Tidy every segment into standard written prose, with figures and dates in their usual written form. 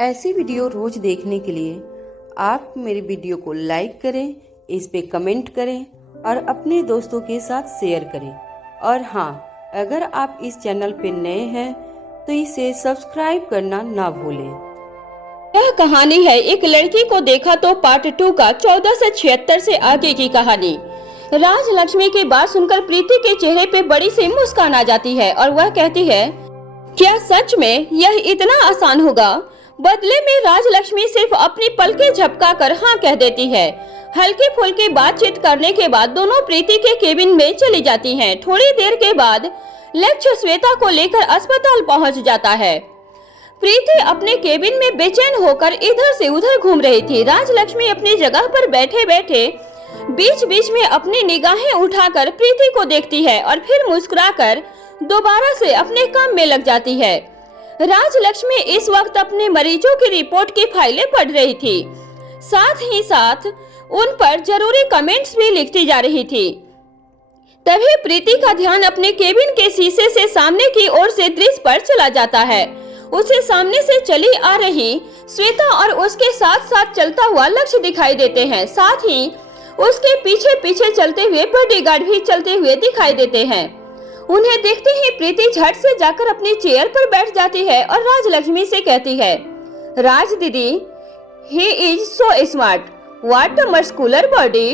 ऐसी वीडियो रोज देखने के लिए आप मेरे वीडियो को लाइक करें, इस पे कमेंट करें और अपने दोस्तों के साथ शेयर करें। और हाँ, अगर आप इस चैनल पे नए हैं तो इसे सब्सक्राइब करना ना भूलें। यह कहानी है एक लड़की को देखा तो पार्ट 2 का 14 से 76 से आगे की कहानी। राजलक्ष्मी की बात सुनकर प्रीति के चेहरे पे बड़ी सी मुस्कान आ जाती है और वह कहती है, क्या सच में यह इतना आसान होगा? बदले में राजलक्ष्मी सिर्फ अपनी पलकें झपकाकर हाँ कह देती है। हल्की फुल्की बातचीत करने के बाद दोनों प्रीति के केबिन में चली जाती हैं। थोड़ी देर के बाद लक्ष्य श्वेता को लेकर अस्पताल पहुंच जाता है। प्रीति अपने केबिन में बेचैन होकर इधर से उधर घूम रही थी। राजलक्ष्मी अपनी जगह पर बैठे बैठे बीच बीच में अपनी निगाहें उठाकर प्रीति को देखती है और फिर मुस्कुराकर दोबारा से अपने काम में लग जाती है। राजलक्ष्मी इस वक्त अपने मरीजों की रिपोर्ट की फाइलें पढ़ रही थी, साथ ही साथ उन पर जरूरी कमेंट्स भी लिखती जा रही थी। तभी प्रीति का ध्यान अपने केबिन के शीशे से सामने की ओर से दृश्य पर चला जाता है। उसे सामने से चली आ रही श्वेता और उसके साथ साथ चलता हुआ लक्ष्य दिखाई देते हैं। साथ ही उसके पीछे पीछे चलते हुए बॉडीगार्ड भी चलते हुए दिखाई देते हैं। उन्हें देखते ही प्रीति झट से जाकर अपनी चेयर पर बैठ जाती है और राजलक्ष्मी से कहती है, राज दीदी, he is so smart, what a muscular body.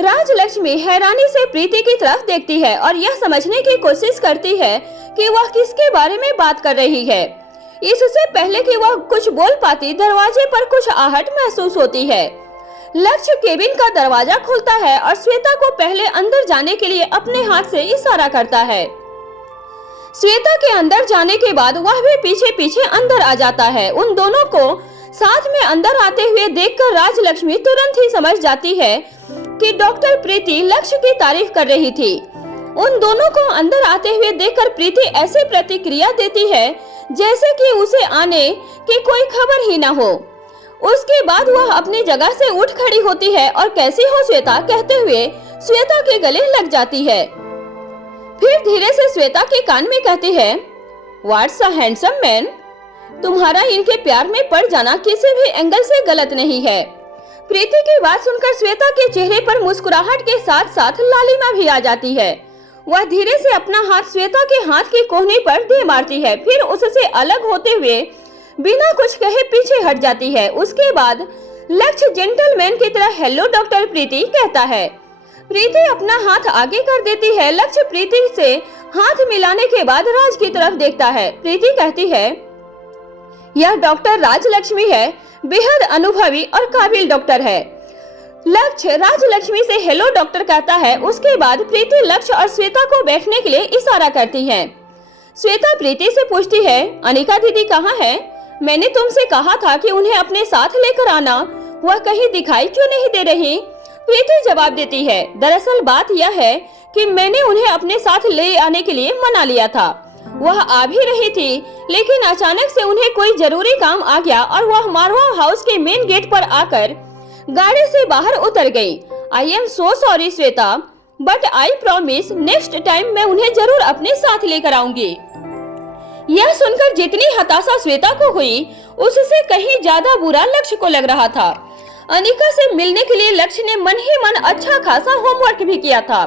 Rajlakshmi हैरानी से प्रीति की तरफ देखती है और यह समझने की कोशिश करती है कि वह किसके बारे में बात कर रही है। इससे पहले कि वह कुछ बोल पाती, दरवाजे पर कुछ आहट महसूस होती है। लक्ष्य केबिन का दरवाजा खोलता है और श्वेता को पहले अंदर जाने के लिए अपने हाथ से इशारा करता है। श्वेता के अंदर जाने के बाद वह भी पीछे पीछे अंदर आ जाता है। उन दोनों को साथ में अंदर आते हुए देखकर राजलक्ष्मी तुरंत ही समझ जाती है कि डॉक्टर प्रीति लक्ष्य की तारीफ कर रही थी। उन दोनों को अंदर आते हुए देखकर प्रीति ऐसे प्रतिक्रिया देती है जैसे कि उसे आने की कोई खबर ही न हो। उसके बाद वह अपनी जगह से उठ खड़ी होती है और कैसी हो श्वेता कहते हुए श्वेता के गले लग जाती है। फिर धीरे से श्वेता के कान में कहती है, व्हाट्स अ हैंडसम मैन। तुम्हारा इनके प्यार में पड़ जाना किसी भी एंगल से गलत नहीं है। प्रीति की बात सुनकर श्वेता के चेहरे पर मुस्कुराहट के साथ साथ लालिमा भी आ जाती है। वह धीरे से अपना हाथ श्वेता के हाथ की कोहनी पर दे मारती है, फिर उससे अलग होते हुए बिना कुछ कहे पीछे हट जाती है। उसके बाद लक्ष्य जेंटलमैन की तरह हेलो डॉक्टर प्रीति कहता है। प्रीति अपना हाथ आगे कर देती है। लक्ष्य प्रीति से हाथ मिलाने के बाद राज की तरफ देखता है। प्रीति कहती है, यह डॉक्टर राजलक्ष्मी है, बेहद अनुभवी और काबिल डॉक्टर है। लक्ष्य राजलक्ष्मी से हेलो डॉक्टर कहता है। उसके बाद प्रीति लक्ष्य और श्वेता को बैठने के लिए इशारा करती है। श्वेता प्रीति से पूछती है, अनिका दीदी कहाँ है? मैंने तुमसे कहा था कि उन्हें अपने साथ लेकर आना, वह कहीं दिखाई क्यों नहीं दे रही? प्रीति जवाब देती है, दरअसल बात यह है कि मैंने उन्हें अपने साथ ले आने के लिए मना लिया था। वह आ भी रही थी, लेकिन अचानक से उन्हें कोई जरूरी काम आ गया और वह मारवा हाउस के मेन गेट पर आकर गाड़ी से बाहर उतर गई। I am so sorry Shweta, but I promise next time मैं उन्हें जरूर अपने साथ लेकर आऊंगी। यह सुनकर जितनी हताशा श्वेता को हुई, उससे कहीं ज्यादा बुरा लक्ष्य को लग रहा था। अनिका से मिलने के लिए लक्ष्य ने मन ही मन अच्छा खासा होमवर्क भी किया था,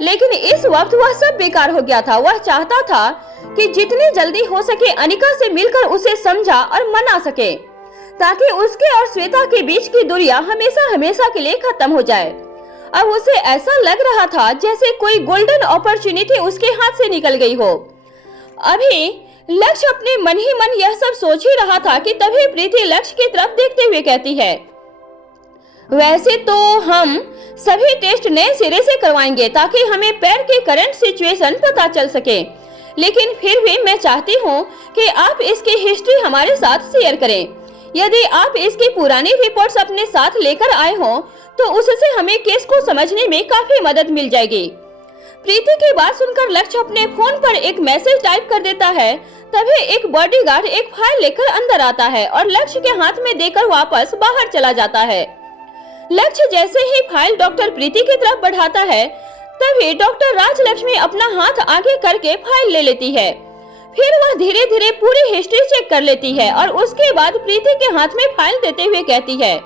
लेकिन इस वक्त वह सब बेकार हो गया था। वह चाहता था कि जितनी जल्दी हो सके अनिका से मिलकर उसे समझा और मना सके, ताकि उसके और श्वेता के बीच की दूरियां हमेशा हमेशा के लिए खत्म हो जाए। अब उसे ऐसा लग रहा था जैसे कोई गोल्डन अपॉर्चुनिटी उसके हाथ से निकल गई हो। अभी लक्ष्य अपने मन ही मन यह सब सोच ही रहा था कि तभी प्रीति लक्ष्य की तरफ देखते हुए कहती है, वैसे तो हम सभी टेस्ट नए सिरे से करवाएंगे ताकि हमें पैर के करंट सिचुएशन पता चल सके, लेकिन फिर भी मैं चाहती हूँ कि आप इसकी हिस्ट्री हमारे साथ शेयर करें। यदि आप इसकी पुरानी रिपोर्ट्स अपने साथ लेकर आए हो तो उससे हमें केस को समझने में काफी मदद मिल जाएगी। प्रीति की बात सुनकर लक्ष्य अपने फोन पर एक मैसेज टाइप कर देता है। तभी एक बॉडीगार्ड एक फाइल लेकर अंदर आता है और लक्ष्य के हाथ में देकर वापस बाहर चला जाता है। लक्ष्य जैसे ही फाइल डॉक्टर प्रीति की तरफ बढ़ाता है, तभी डॉक्टर राजलक्ष्मी अपना हाथ आगे करके फाइल ले लेती है। फिर वह धीरे धीरे पूरी हिस्ट्री चेक कर लेती है और उसके बाद प्रीति के हाथ में फाइल देते हुए कहती है,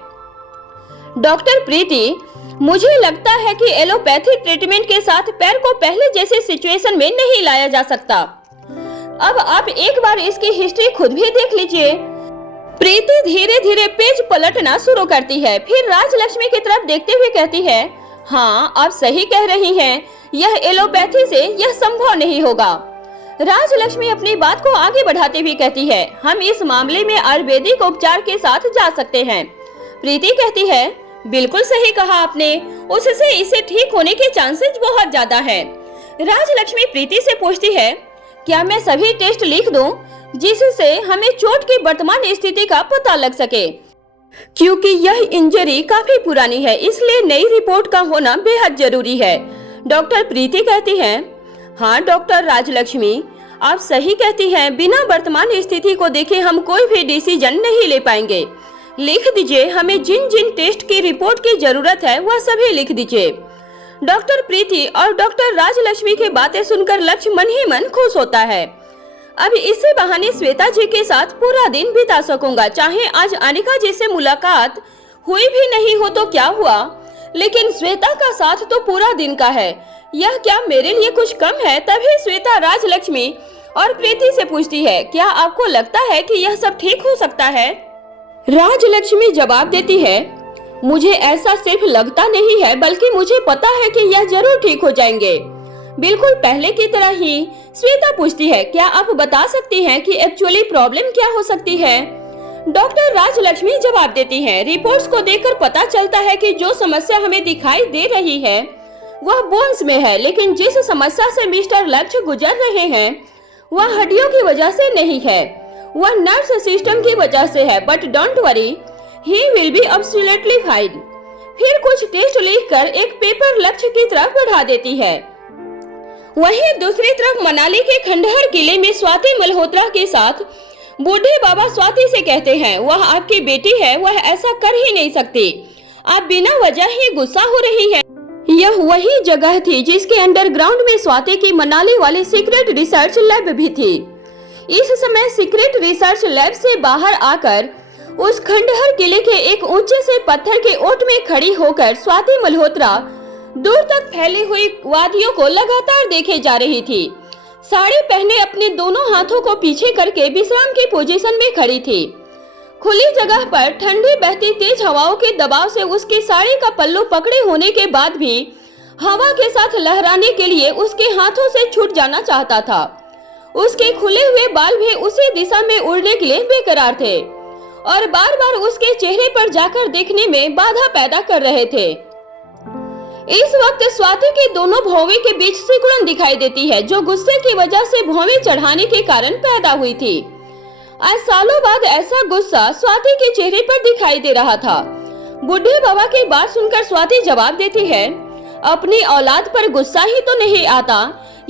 डॉक्टर प्रीति, मुझे लगता है कि एलोपैथिक ट्रीटमेंट के साथ पैर को पहले जैसे सिचुएशन में नहीं लाया जा सकता। अब आप एक बार इसकी हिस्ट्री खुद भी देख लीजिए। प्रीति धीरे धीरे पेज पलटना शुरू करती है, फिर राजलक्ष्मी की तरफ देखते हुए कहती है, हाँ आप सही कह रही हैं, यह एलोपैथी से यह संभव नहीं होगा। राजलक्ष्मी अपनी बात को आगे बढ़ाते हुए कहती है, हम इस मामले में आयुर्वेदिक उपचार के साथ जा सकते हैं। प्रीति कहती है, बिल्कुल सही कहा आपने, उससे इसे ठीक होने के चांसेस बहुत ज्यादा है। राजलक्ष्मी प्रीति से पूछती है, क्या मैं सभी टेस्ट लिख दूं जिससे हमें चोट की वर्तमान स्थिति का पता लग सके, क्योंकि यह इंजरी काफी पुरानी है, इसलिए नई रिपोर्ट का होना बेहद जरूरी है। डॉक्टर प्रीति कहती है, हाँ डॉक्टर राजलक्ष्मी, आप सही कहती हैं, बिना वर्तमान स्थिति को देखे हम कोई भी डिसीजन नहीं ले पाएंगे। लिख दीजिए, हमें जिन जिन टेस्ट की रिपोर्ट की जरूरत है वह सभी लिख दीजिए। डॉक्टर प्रीति और डॉक्टर राजलक्ष्मी की बातें सुनकर लक्ष्य मन ही मन खुश होता है। अब इसी बहाने श्वेता जी के साथ पूरा दिन बिता सकूंगा, चाहे आज अनिका जी से मुलाकात हुई भी नहीं हो तो क्या हुआ, लेकिन श्वेता का साथ तो पूरा दिन का है। यह क्या मेरे लिए कुछ कम है? तभी श्वेता राजलक्ष्मी और प्रीति से पूछती है, क्या आपको लगता है कि यह सब ठीक हो सकता है? राजलक्ष्मी जवाब देती है, मुझे ऐसा सिर्फ लगता नहीं है, बल्कि मुझे पता है कि यह जरूर ठीक हो जाएंगे, बिल्कुल पहले की तरह ही। श्वेता पूछती है, क्या आप बता सकती हैं कि एक्चुअली प्रॉब्लम क्या हो सकती है? डॉक्टर राजलक्ष्मी जवाब देती हैं, रिपोर्ट्स को देखकर पता चलता है कि जो समस्या हमें दिखाई दे रही है वह बोन्स में है, लेकिन जिस समस्या से मिस्टर लक्ष्य गुजर रहे हैं वह हड्डियों की वजह से नहीं है, वह नर्व सिस्टम की वजह से है। But don't worry, he will be absolutely fine. फिर कुछ टेस्ट लिखकर एक पेपर लक्ष्य की तरफ बढ़ा देती है। वहीं दूसरी तरफ मनाली के खंडहर किले में स्वाति मल्होत्रा के साथ बूढ़े बाबा स्वाति से कहते हैं, वह आपकी बेटी है, वह ऐसा कर ही नहीं सकती, आप बिना वजह ही गुस्सा हो रही हैं। यह वही जगह थी जिसके अंडरग्राउंड में स्वाति की मनाली वाली सीक्रेट रिसर्च लैब भी थी। इस समय सीक्रेट रिसर्च लैब से बाहर आकर उस खंडहर किले के एक ऊंचे से पत्थर के ओट में खड़ी होकर स्वाति मल्होत्रा दूर तक फैली हुई वादियों को लगातार देखे जा रही थी। साड़ी पहने अपने दोनों हाथों को पीछे करके विश्राम की पोजीशन में खड़ी थी। खुली जगह पर ठंडी बहती तेज हवाओं के दबाव से उसकी साड़ी का पल्लू पकड़े होने के बाद भी हवा के साथ लहराने के लिए उसके हाथों से छूट जाना चाहता था। उसके खुले हुए बाल भी उसी दिशा में उड़ने के लिए बेकरार थे और बार बार उसके चेहरे पर जाकर देखने में बाधा पैदा कर रहे थे। इस वक्त स्वाति के दोनों भौवें के बीच सिकुड़न दिखाई देती है, जो गुस्से की वजह से भौवें चढ़ाने के कारण पैदा हुई थी। आज सालों बाद ऐसा गुस्सा स्वाति के चेहरे पर दिखाई दे रहा था। बूढ़े बाबा की बात सुनकर स्वाति जवाब देती है, अपनी औलाद पर गुस्सा ही तो नहीं आता,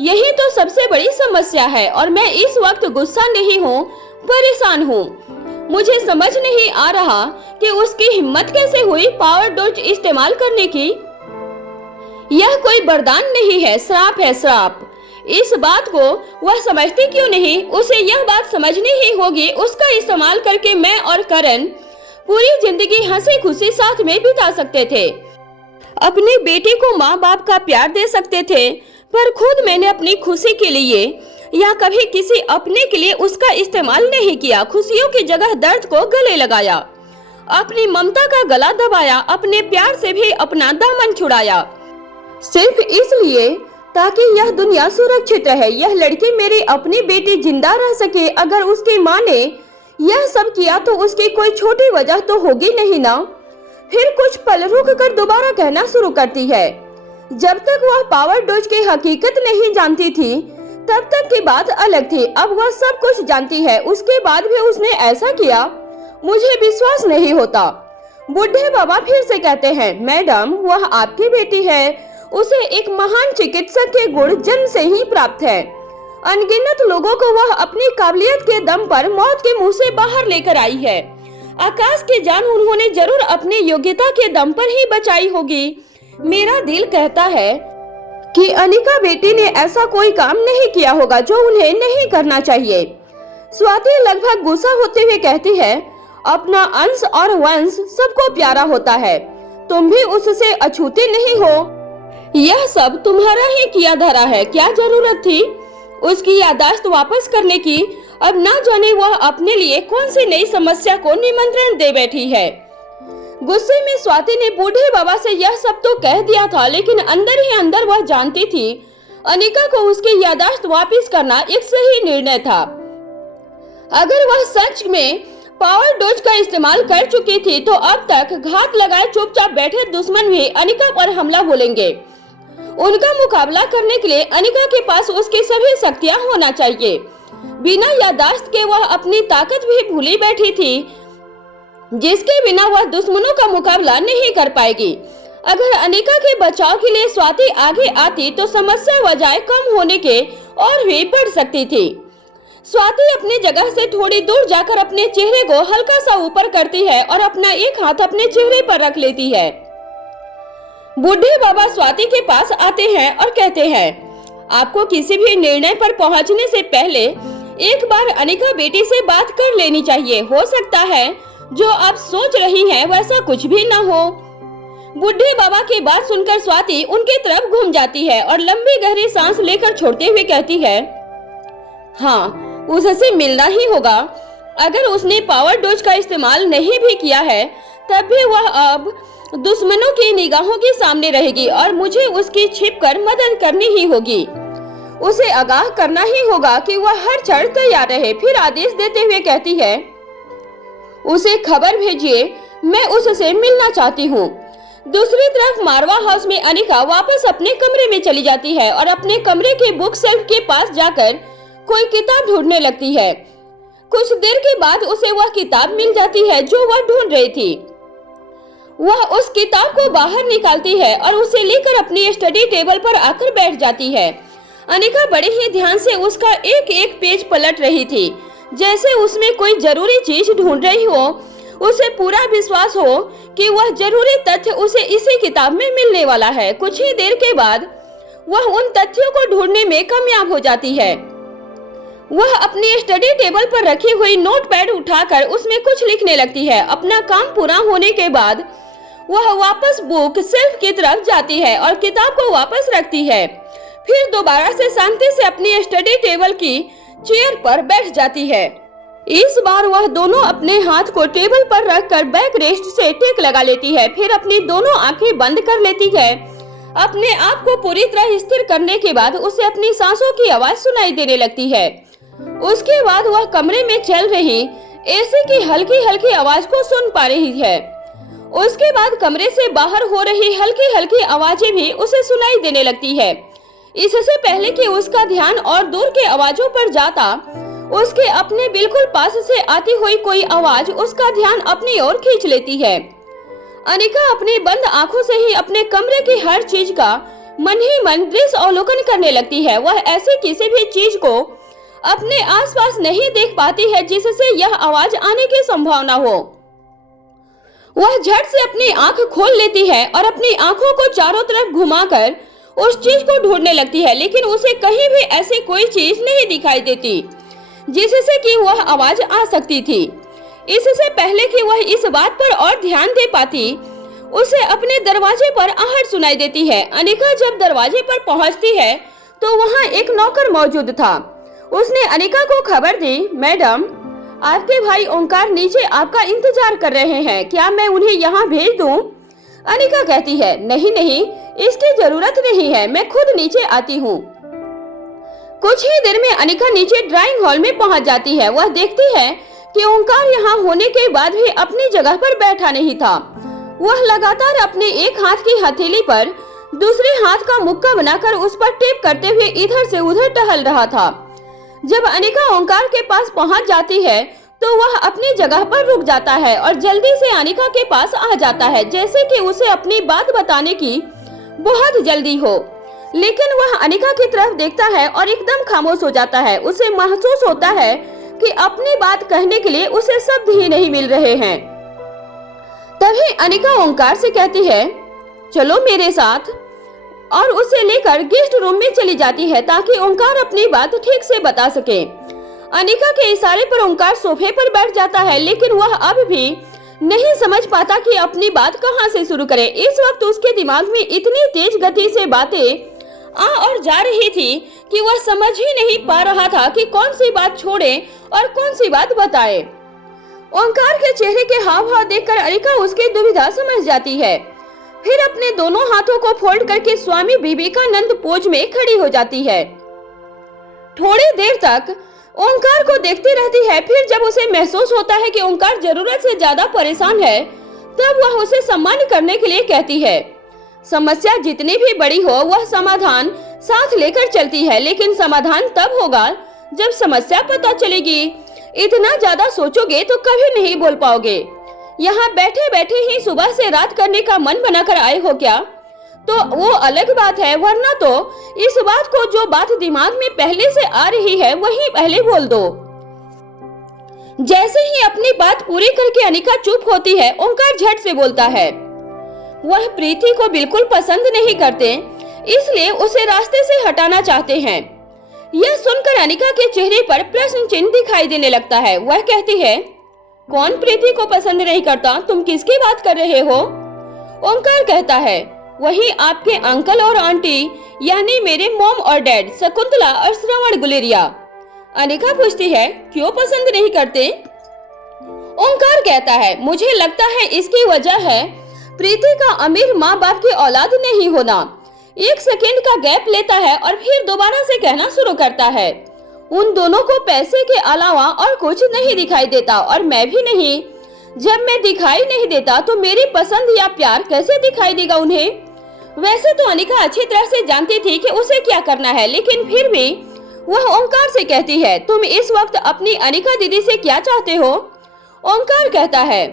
यही तो सबसे बड़ी समस्या है और मैं इस वक्त गुस्सा नहीं हूँ, परेशान हूँ। मुझे समझ नहीं आ रहा कि उसकी हिम्मत कैसे हुई पावर डोज इस्तेमाल करने की। यह कोई वरदान नहीं है, श्राप है, श्राप। इस बात को वह समझती क्यों नहीं? उसे यह बात समझनी ही होगी। उसका इस्तेमाल करके मैं और करण पूरी जिंदगी हंसी खुशी साथ में बिता सकते थे, अपनी बेटी को माँ बाप का प्यार दे सकते थे, पर खुद मैंने अपनी खुशी के लिए या कभी किसी अपने के लिए उसका इस्तेमाल नहीं किया। खुशियों की जगह दर्द को गले लगाया, अपनी ममता का गला दबाया, अपने प्यार से भी अपना दामन छुड़ाया, सिर्फ इसलिए ताकि यह दुनिया सुरक्षित रहे, यह लड़की मेरी अपनी बेटी जिंदा रह सके। अगर उसकी माँ ने यह सब किया तो उसकी कोई छोटी वजह तो होगी नहीं ना। फिर कुछ पल रुक कर दोबारा कहना शुरू करती है, जब तक वह पावर डोज की हकीकत नहीं जानती थी तब तक की बात अलग थी, अब वह सब कुछ जानती है, उसके बाद भी उसने ऐसा किया, मुझे विश्वास नहीं होता। बूढ़े बाबा फिर से कहते हैं, मैडम वह आपकी बेटी है, उसे एक महान चिकित्सक के गुण जन्म से ही प्राप्त है। अनगिनत लोगों को वह अपनी काबिलियत के दम पर मौत के मुंह से बाहर लेकर आई है। आकाश की जान उन्होंने जरूर अपनी योग्यता के दम पर ही बचाई होगी। मेरा दिल कहता है कि अनिका बेटी ने ऐसा कोई काम नहीं किया होगा जो उन्हें नहीं करना चाहिए। स्वाति लगभग गुस्सा होते हुए कहती है, अपना अंश और वंश सबको प्यारा होता है, तुम भी उससे अछूते नहीं हो। यह सब तुम्हारा ही किया धरा है, क्या जरूरत थी उसकी याददाश्त वापस करने की। अब ना जाने वह अपने लिए कौन सी नई समस्या को निमंत्रण दे बैठी है। गुस्से में स्वाति ने बूढ़े बाबा से यह सब तो कह दिया था, लेकिन अंदर ही अंदर वह जानती थी अनिका को उसकी याददाश्त वापस करना एक सही निर्णय था। अगर वह सच में पावर डोज का इस्तेमाल कर चुकी थी तो अब तक घात लगाए चुपचाप बैठे दुश्मन भी अनिका पर हमला बोलेंगे। उनका मुकाबला करने के लिए अनिका के पास उसकी सभी शक्तियां होना चाहिए। बिना याददाश्त के वह अपनी ताकत भी भूली बैठी थी, जिसके बिना वह दुश्मनों का मुकाबला नहीं कर पाएगी। अगर अनिका के बचाव के लिए स्वाति आगे आती तो समस्या बजाय कम होने के और भी बढ़ सकती थी। स्वाति अपनी जगह से थोड़ी दूर जाकर अपने चेहरे को हल्का सा ऊपर करती है और अपना एक हाथ अपने चेहरे पर रख लेती है। बूढ़े बाबा स्वाति के पास आते हैं और कहते हैं, आपको किसी भी निर्णय पर पहुंचने से पहले एक बार अनिका बेटी से बात कर लेनी चाहिए। हो सकता है जो आप सोच रही हैं वैसा कुछ भी ना हो। बूढ़े बाबा की बात सुनकर स्वाति उनकी तरफ घूम जाती है और लंबी गहरी सांस लेकर छोड़ते हुए कहती है, हाँ, उससे मिलना ही होगा। अगर उसने पावर डोज का इस्तेमाल नहीं भी किया है तब भी वह अब दुश्मनों की निगाहों के सामने रहेगी और मुझे उसकी छिपकर मदद करनी ही होगी। उसे आगाह करना ही होगा कि वह हर क्षण तैयार रहे। फिर आदेश देते हुए कहती है, उसे खबर भेजिए, मैं उससे मिलना चाहती हूँ। दूसरी तरफ मारवा हाउस में अनिका वापस अपने कमरे में चली जाती है और अपने कमरे के बुक शेल्फ के पास जाकर कोई किताब ढूंढने लगती है। कुछ देर के बाद उसे वह किताब मिल जाती है जो वह ढूंढ रही थी। वह उस किताब को बाहर निकालती है और उसे लेकर अपनी स्टडी टेबल पर आकर बैठ जाती है। अनिका बड़े ही ध्यान से उसका एक एक पेज पलट रही थी, जैसे उसमें कोई जरूरी चीज ढूंढ रही हो। उसे पूरा विश्वास हो कि वह जरूरी तथ्य उसे इसी किताब में मिलने वाला है। कुछ ही देर के बाद वह उन तथ्यों को ढूंढने में कामयाब हो जाती है। वह अपनी स्टडी टेबल पर रखी हुई नोटपैड उठाकर उसमें कुछ लिखने लगती है। अपना काम पूरा होने के बाद वह वापस बुक शेल्फ की तरफ जाती है और किताब को वापस रखती है। फिर दोबारा से शांति से अपनी स्टडी टेबल की चेयर पर बैठ जाती है। इस बार वह दोनों अपने हाथ को टेबल पर रखकर बैक रेस्ट से टेक लगा लेती है। फिर अपनी दोनों आंखें बंद कर लेती है। अपने आप को पूरी तरह स्थिर करने के बाद उसे अपनी सांसों की आवाज सुनाई देने लगती है। उसके बाद वह कमरे में चल रही एसी की हल्की हल्की आवाज को सुन पा रही है। उसके बाद कमरे से बाहर हो रही हल्की हल्की आवाजें भी उसे सुनाई देने लगती है। इससे पहले कि उसका ध्यान और दूर के आवाजों पर जाता, उसके अपने बिल्कुल पास से आती हुई कोई आवाज उसका ध्यान अपनी ओर खींच लेती है। अनिका अपनी बंद आंखों से ही अपने कमरे की हर चीज का मन ही मन दृश्य अवलोकन करने लगती है। वह ऐसी किसी भी चीज को अपने आसपास नहीं देख पाती है जिससे यह आवाज आने की संभावना हो। वह झट से अपनी आंख खोल लेती है और अपनी आंखों को चारों तरफ घुमाकर उस चीज को ढूंढने लगती है, लेकिन उसे कहीं भी ऐसी कोई चीज नहीं दिखाई देती जिससे कि वह आवाज आ सकती थी। इससे पहले कि वह इस बात पर और ध्यान दे पाती, उसे अपने दरवाजे पर आहट सुनाई देती है। अनिका जब दरवाजे पर पहुंचती है तो वहां एक नौकर मौजूद था। उसने अनिका को खबर दी, मैडम, आपके भाई ओंकार नीचे आपका इंतजार कर रहे हैं, क्या मैं उन्हें यहाँ भेज दूं? अनिका कहती है, नहीं नहीं, इसकी जरूरत नहीं है, मैं खुद नीचे आती हूँ। कुछ ही देर में अनिका नीचे ड्राइंग हॉल में पहुंच जाती है। वह देखती है कि ओंकार यहाँ होने के बाद भी अपनी जगह पर बैठा नहीं था। वह लगातार अपने एक हाथ की हथेली पर दूसरे हाथ का मुक्का बनाकर उस पर टेप करते हुए इधर से उधर टहल रहा था। जब अनिका ओंकार के पास पहुंच जाती है तो वह अपनी जगह पर रुक जाता है और जल्दी से अनिका के पास आ जाता है, जैसे कि उसे अपनी बात बताने की बहुत जल्दी हो। लेकिन वह अनिका की तरफ देखता है और एकदम खामोश हो जाता है। उसे महसूस होता है कि अपनी बात कहने के लिए उसे शब्द ही नहीं मिल रहे हैं। तभी अनिका ओंकार से कहती है, चलो मेरे साथ। और उसे लेकर गेस्ट रूम में चली जाती है ताकि ओंकार अपनी बात ठीक से बता सके। अनिका के इशारे पर ओंकार सोफे पर बैठ जाता है, लेकिन वह अब भी नहीं समझ पाता कि अपनी बात कहां से शुरू करे। इस वक्त उसके दिमाग में इतनी तेज गति से बातें आ और जा रही थी कि वह समझ ही नहीं पा रहा था कि कौन सी बात छोड़े और कौन सी बात बताए। ओंकार के चेहरे के हाव भाव देखकर अनिका उसकी दुविधा समझ जाती है। फिर अपने दोनों हाथों को फोल्ड करके स्वामी विवेकानंद पोज में खड़ी हो जाती है। थोड़ी देर तक ओंकार को देखती रहती है। फिर जब उसे महसूस होता है कि ओंकार जरूरत से ज्यादा परेशान है, तब वह उसे सम्मान करने के लिए कहती है। समस्या जितनी भी बड़ी हो, वह समाधान साथ लेकर चलती है, लेकिन समाधान तब होगा जब समस्या पता चलेगी। इतना ज्यादा सोचोगे तो कभी नहीं बोल पाओगे। यहाँ बैठे बैठे ही सुबह से रात करने का मन बनाकर आए हो क्या? तो वो अलग बात है, वरना तो इस बात को, जो बात दिमाग में पहले से आ रही है, वही पहले बोल दो। जैसे ही अपनी बात पूरी करके अनिका चुप होती है, ओंकार झट से बोलता है। वह प्रीति को बिल्कुल पसंद नहीं करते, इसलिए उसे रास्ते से हटाना चाहते हैं। यह सुनकर अनिका के चेहरे पर प्रश्न चिन्ह दिखाई देने लगता है। वह कहती है, कौन प्रीति को पसंद नहीं करता? तुम किसकी बात कर रहे हो? ओंकार कहता है, वही आपके अंकल और आंटी, यानी मेरे मॉम और डैड, शकुंतला और श्रवण गुलेरिया। अनिका पूछती है, क्यों पसंद नहीं करते? ओंकार कहता है, मुझे लगता है इसकी वजह है प्रीति का अमीर माँ बाप की औलाद नहीं होना। एक सेकंड का गैप लेता है और फिर दोबारा से कहना शुरू करता है, उन दोनों को पैसे के अलावा और कुछ नहीं दिखाई देता, और मैं भी नहीं। जब मैं दिखाई नहीं देता तो मेरी पसंद या प्यार कैसे दिखाई देगा उन्हें? वैसे तो अनिका अच्छी तरह से जानती थी कि उसे क्या करना है, लेकिन फिर भी वह ओंकार से कहती है, तुम इस वक्त अपनी अनिका दीदी से क्या चाहते हो? ओंकार कहता है,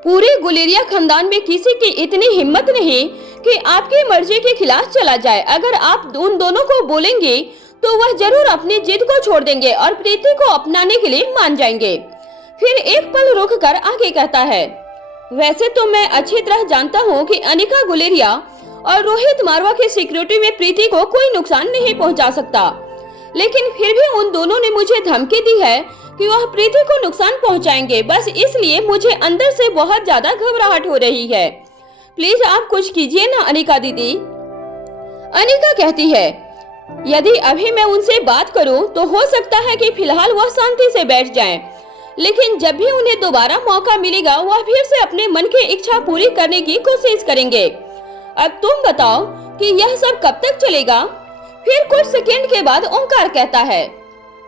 पूरे गुलेरिया खानदान में किसी की इतनी हिम्मत नहीं कि आपकी मर्जी के खिलाफ चला जाए। अगर आप उन दोनों को बोलेंगे तो वह जरूर अपनी जिद को छोड़ देंगे और प्रीति को अपनाने के लिए मान जाएंगे। फिर एक पल रुक कर आगे कहता है, वैसे तो मैं अच्छी तरह जानता हूँ कि अनिका गुलेरिया और रोहित मारवा की सिक्योरिटी में प्रीति को कोई नुकसान नहीं पहुँचा सकता, लेकिन फिर भी उन दोनों ने मुझे धमकी दी है कि वह प्रीति को नुकसान पहुंचाएंगे। बस इसलिए मुझे अंदर से बहुत ज्यादा घबराहट हो रही है। प्लीज आप कुछ कीजिए ना अनिका दीदी। अनिका कहती है, यदि अभी मैं उनसे बात करूं तो हो सकता है कि फिलहाल वह शांति से बैठ जाएं, लेकिन जब भी उन्हें दोबारा मौका मिलेगा वह फिर से अपने मन की इच्छा पूरी करने की कोशिश करेंगे। अब तुम बताओ कि यह सब कब तक चलेगा? फिर कुछ सेकंड के बाद ओंकार कहता है,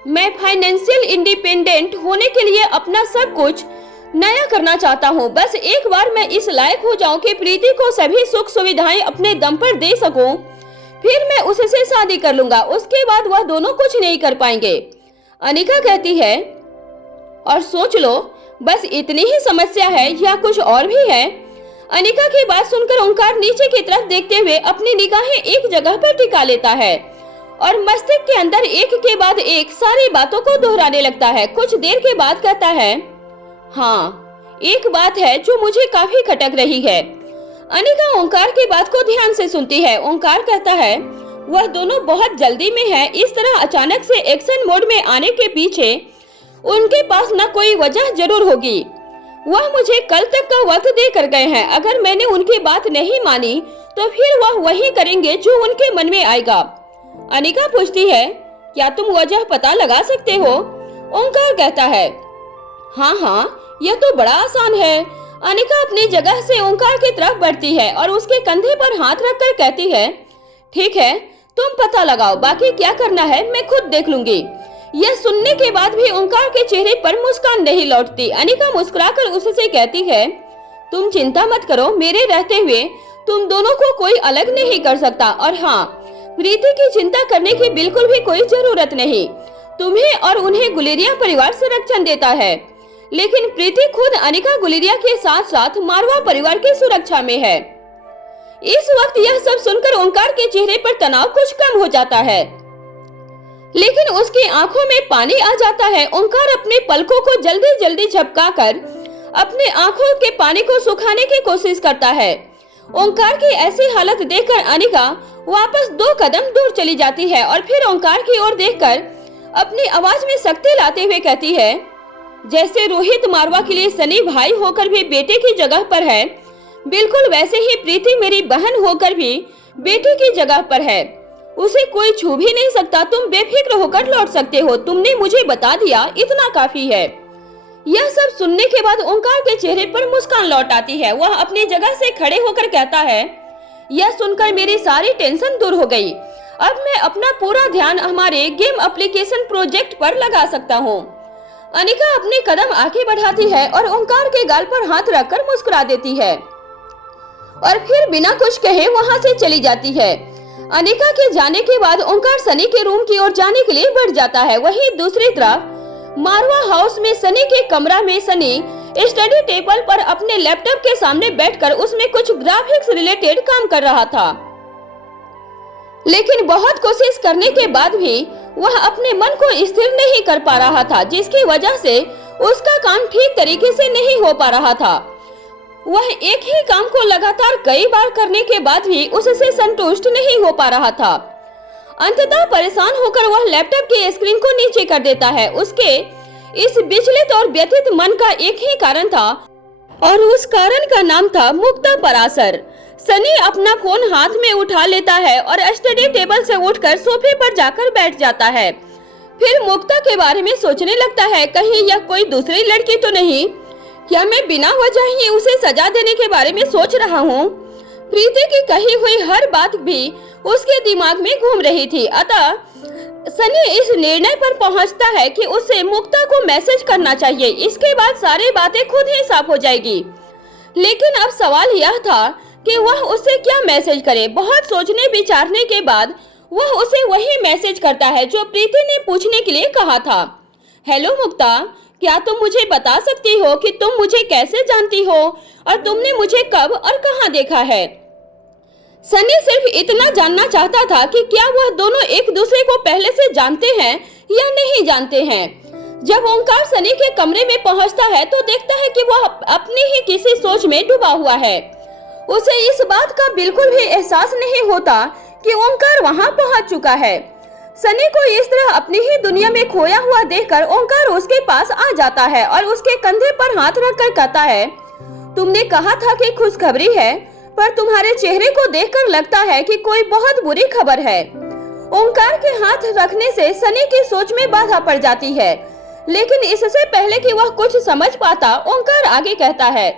मैं फाइनेंशियल इंडिपेंडेंट होने के लिए अपना सब कुछ नया करना चाहता हूँ। बस एक बार मैं इस लायक हो जाऊँ कि प्रीति को सभी सुख सुविधाएं अपने दम पर दे सकूं, फिर मैं उससे शादी कर लूंगा। उसके बाद वह दोनों कुछ नहीं कर पाएंगे। अनिका कहती है, और सोच लो, बस इतनी ही समस्या है या कुछ और भी है? अनिका की बात सुनकर ओंकार नीचे की तरफ देखते हुए अपनी निगाहें एक जगह पर टिका लेता है और मस्तिष्क के अंदर एक के बाद एक सारी बातों को दोहराने लगता है। कुछ देर के बाद कहता है, हाँ, एक बात है जो मुझे काफी खटक रही है। अनिका ओंकार की बात को ध्यान से सुनती है। ओंकार कहता है, वह दोनों बहुत जल्दी में है। इस तरह अचानक से एक्शन मोड में आने के पीछे उनके पास न कोई वजह जरूर होगी। वह मुझे कल तक का वक्त दे कर गए हैं। अगर मैंने उनकी बात नहीं मानी तो फिर वह वही करेंगे जो उनके मन में आएगा। अनिका पूछती है, क्या तुम वजह पता लगा सकते हो? ओंकार कहता है, हाँ, यह तो बड़ा आसान है। अनिका अपनी जगह से ओंकार की तरफ बढ़ती है और उसके कंधे पर हाथ रखकर कहती है, ठीक है, तुम पता लगाओ, बाकी क्या करना है मैं खुद देख लूंगी। यह सुनने के बाद भी ओंकार के चेहरे पर मुस्कान नहीं लौटती। अनिका मुस्कुराकर उससे कहती है, तुम चिंता मत करो, मेरे रहते हुए तुम दोनों को कोई अलग नहीं कर सकता। और हाँ, प्रीति की चिंता करने की बिल्कुल भी कोई जरूरत नहीं। तुम्हें और उन्हें गुलेरिया परिवार संरक्षण देता है, लेकिन प्रीति खुद अनिका गुलेरिया के साथ साथ मारवा परिवार की सुरक्षा में है। इस वक्त यह सब सुनकर ओंकार के चेहरे पर तनाव कुछ कम हो जाता है, लेकिन उसकी आंखों में पानी आ जाता है। ओंकार अपने पलकों को जल्दी जल्दी झपकाकर अपने आंखों के पानी को सुखाने की कोशिश करता है। ओंकार की ऐसी हालत देखकर अनिका वापस 2 कदम दूर चली जाती है और फिर ओंकार की ओर देखकर अपनी आवाज में सख्ती लाते हुए कहती है, जैसे रोहित मारवा के लिए सनी भाई होकर भी बेटे की जगह पर है, बिल्कुल वैसे ही प्रीति मेरी बहन होकर भी बेटे की जगह पर है। उसे कोई छू भी नहीं सकता। तुम बेफिक्र होकर लौट सकते हो। तुमने मुझे बता दिया, इतना काफी है। यह सब सुनने के बाद ओंकार के चेहरे पर मुस्कान लौट आती है। वह अपनी जगह से खड़े होकर कहता है, यह सुनकर मेरी सारी टेंशन दूर हो गई। अब मैं अपना पूरा ध्यान हमारे गेम एप्लीकेशन प्रोजेक्ट पर लगा सकता हूँ। अनिका अपने कदम आगे बढ़ाती है और ओंकार के गाल पर हाथ रखकर मुस्कुरा देती है और फिर बिना कुछ कहे वहाँ से चली जाती है। अनिका के जाने के बाद ओंकार सनी के रूम की ओर जाने के लिए बढ़ जाता है। वहीं दूसरी तरफ मारवा हाउस में सनी के कमरा में सनी स्टडी टेबल पर अपने लैपटॉप के सामने बैठकर उसमें कुछ ग्राफिक्स रिलेटेड काम कर रहा था, लेकिन बहुत कोशिश करने के बाद भी वह अपने मन को स्थिर नहीं कर पा रहा था, जिसकी वजह से उसका काम ठीक तरीके से नहीं हो पा रहा था। वह एक ही काम को लगातार कई बार करने के बाद भी उससे संतुष्ट नहीं हो पा रहा था। अंततः परेशान होकर वह लैपटॉप की स्क्रीन को नीचे कर देता है। उसके इस विचलित और व्यथित मन का एक ही कारण था और उस कारण का नाम था मुक्ता पराशर। सनी अपना फोन हाथ में उठा लेता है और स्टडी टेबल से उठकर सोफे पर जाकर बैठ जाता है। फिर मुक्ता के बारे में सोचने लगता है, कहीं यह कोई दूसरी लड़की तो नहीं? क्या मैं बिना वजह ही उसे सजा देने के बारे में सोच रहा हूँ? प्रीति की कही हुई हर बात भी उसके दिमाग में घूम रही थी। अतः सनी इस निर्णय पर पहुंचता है कि उसे मुक्ता को मैसेज करना चाहिए। इसके बाद सारी बातें खुद ही साफ हो जाएगी। लेकिन अब सवाल यह था कि वह उसे क्या मैसेज करे। बहुत सोचने विचारने के बाद वह उसे वही मैसेज करता है जो प्रीति ने पूछने के लिए कहा था। हेलो मुक्ता, क्या तुम मुझे बता सकती हो कि तुम मुझे कैसे जानती हो और तुमने मुझे कब और कहां देखा है? सनी सिर्फ इतना जानना चाहता था कि क्या वह दोनों एक दूसरे को पहले से जानते हैं या नहीं जानते हैं। जब ओंकार सनी के कमरे में पहुंचता है तो देखता है कि वह अपनी ही किसी सोच में डूबा हुआ है। उसे इस बात का बिल्कुल भी एहसास नहीं होता कि ओंकार वहां पहुंच चुका है। सनी को इस तरह अपनी ही दुनिया में खोया हुआ देखकर ओंकार उसके पास आ जाता है और उसके कंधे पर हाथ रखकर कहता है, तुमने कहा था कि खुशखबरी है, पर तुम्हारे चेहरे को देखकर लगता है कि कोई बहुत बुरी खबर है। ओंकार के हाथ रखने से सनी की सोच में बाधा पड़ जाती है, लेकिन इससे पहले कि वह कुछ समझ पाता, ओंकार आगे कहता है,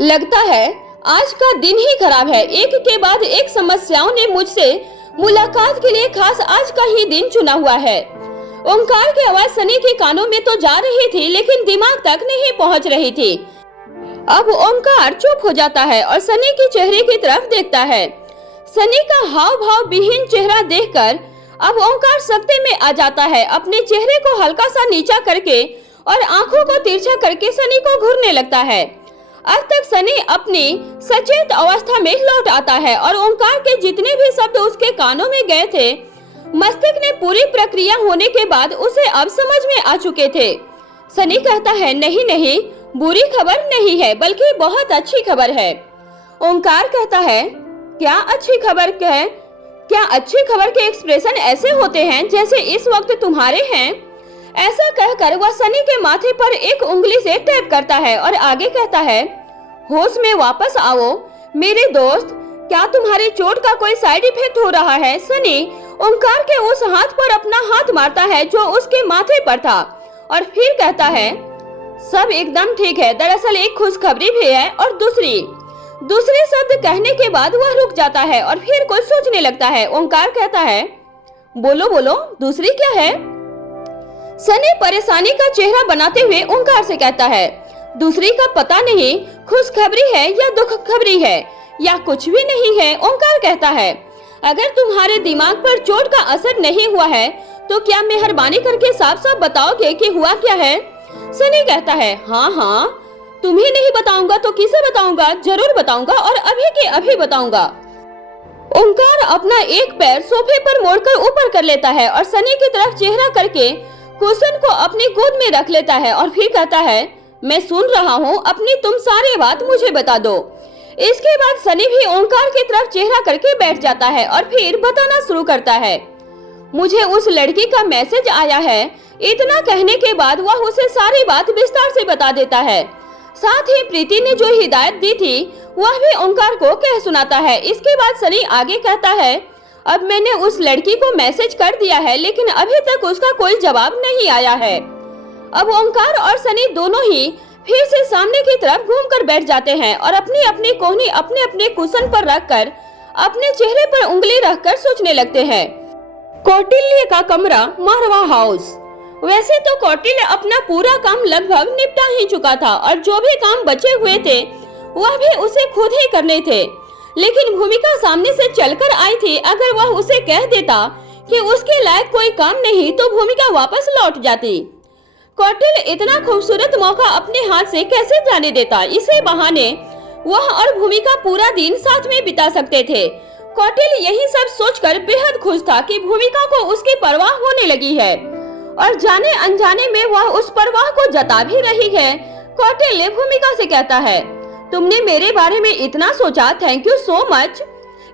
लगता है आज का दिन ही खराब है। एक के बाद एक समस्याओं ने मुझसे मुलाकात के लिए खास आज का ही दिन चुना हुआ है। ओंकार की आवाज सनी के कानों में तो जा रही थी, लेकिन दिमाग तक नहीं पहुंच रही थी। अब ओंकार चुप हो जाता है और सनी के चेहरे की तरफ देखता है। सनी का हाव भाव विहीन चेहरा देखकर अब ओंकार सख्ते में आ जाता है। अपने चेहरे को हल्का सा नीचा करके और आंखों को तिरछा करके सनी को घूरने लगता है। अब तक सनी अपनी सचेत अवस्था में लौट आता है और ओंकार के जितने भी शब्द उसके कानों में गए थे, मस्तिष्क ने पूरी प्रक्रिया होने के बाद उसे अब समझ में आ चुके थे। सनी कहता है, नहीं नहीं, बुरी खबर नहीं है, बल्कि बहुत अच्छी खबर है। ओंकार कहता है, क्या अच्छी खबर है? क्या अच्छी खबर के एक्सप्रेशन ऐसे होते हैं जैसे इस वक्त तुम्हारे हैं? ऐसा कहकर वह सनी के माथे पर एक उंगली से टैप करता है और आगे कहता है, होश में वापस आओ मेरे दोस्त, क्या तुम्हारी चोट का कोई साइड इफेक्ट हो रहा है? सनी ओंकार के उस हाथ पर अपना हाथ मारता है जो उसके माथे पर था और फिर कहता है, सब एकदम ठीक है, दरअसल एक खुशखबरी भी है। और दूसरे शब्द कहने के बाद वह रुक जाता है और फिर कुछ सोचने लगता है। ओंकार कहता है, बोलो बोलो, दूसरी क्या है? सनी परेशानी का चेहरा बनाते हुए ओंकार से कहता है, दूसरी का पता नहीं, खुशखबरी है या दुख खबरी है या कुछ भी नहीं है। ओंकार कहता है, अगर तुम्हारे दिमाग पर चोट का असर नहीं हुआ है तो क्या मेहरबानी करके साफ साफ बताओगे कि हुआ क्या है? सनी कहता है, हाँ, तुम्हें नहीं बताऊंगा तो किसे बताऊंगा? जरूर बताऊंगा और अभी के अभी बताऊंगा। ओंकार अपना एक पैर सोफे पर मोड़कर ऊपर कर लेता है और सनी की तरफ चेहरा करके कुशन को अपनी गोद में रख लेता है और फिर कहता है, मैं सुन रहा हूँ, अपनी तुम सारी बात मुझे बता दो। इसके बाद सनी भी ओंकार की तरफ चेहरा करके बैठ जाता है और फिर बताना शुरू करता है, मुझे उस लड़की का मैसेज आया है। इतना कहने के बाद वह उसे सारी बात विस्तार से बता देता है। साथ ही प्रीति ने जो हिदायत दी थी वह भी ओंकार को कह सुनाता है। इसके बाद सनी आगे कहता है, अब मैंने उस लड़की को मैसेज कर दिया है लेकिन अभी तक उसका कोई जवाब नहीं आया है। अब ओंकार और सनी दोनों ही फिर से सामने की तरफ घूमकर बैठ जाते हैं और अपनी अपनी कोहनी अपने अपने कुशन पर रखकर अपने चेहरे पर उंगली रखकर सोचने लगते हैं। कौटिल्य का कमरा मारवा हाउस। वैसे तो कौटिल्य अपना पूरा काम लगभग निपटा ही चुका था और जो भी काम बचे हुए थे वह भी उसे खुद ही करने थे, लेकिन भूमिका सामने से चलकर आई थी। अगर वह उसे कह देता कि उसके लायक कोई काम नहीं तो भूमिका वापस लौट जाती। कौटिल्य इतना खूबसूरत मौका अपने हाथ से कैसे जाने देता। इसी बहाने वह और भूमिका पूरा दिन साथ में बिता सकते थे। कौटिल्य यही सब सोचकर बेहद खुश था कि भूमिका को उसकी परवाह होने लगी है और जाने अनजाने में वह उस परवाह को जता भी रही है। कौटिल्य भूमिका से कहता है, तुमने मेरे बारे में इतना सोचा, थैंक यू सो मच।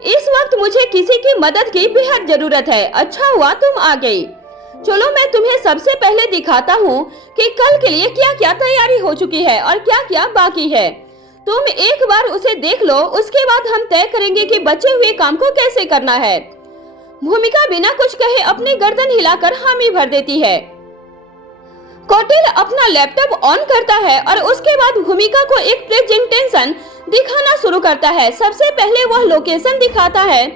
इस वक्त मुझे किसी की मदद की बेहद जरूरत है। अच्छा हुआ तुम आ गई। चलो मैं तुम्हें सबसे पहले दिखाता हूँ कि कल के लिए क्या क्या तैयारी हो चुकी है और क्या क्या बाकी है। तुम एक बार उसे देख लो, उसके बाद हम तय करेंगे कि बचे हुए काम को कैसे करना है। भूमिका बिना कुछ कहे अपनी गर्दन हिलाकर हामी भर देती है। कौटिल्य अपना लैपटॉप ऑन करता है और उसके बाद भूमिका को एक प्रेजेंटेशन दिखाना शुरू करता है। सबसे पहले वह लोकेशन दिखाता है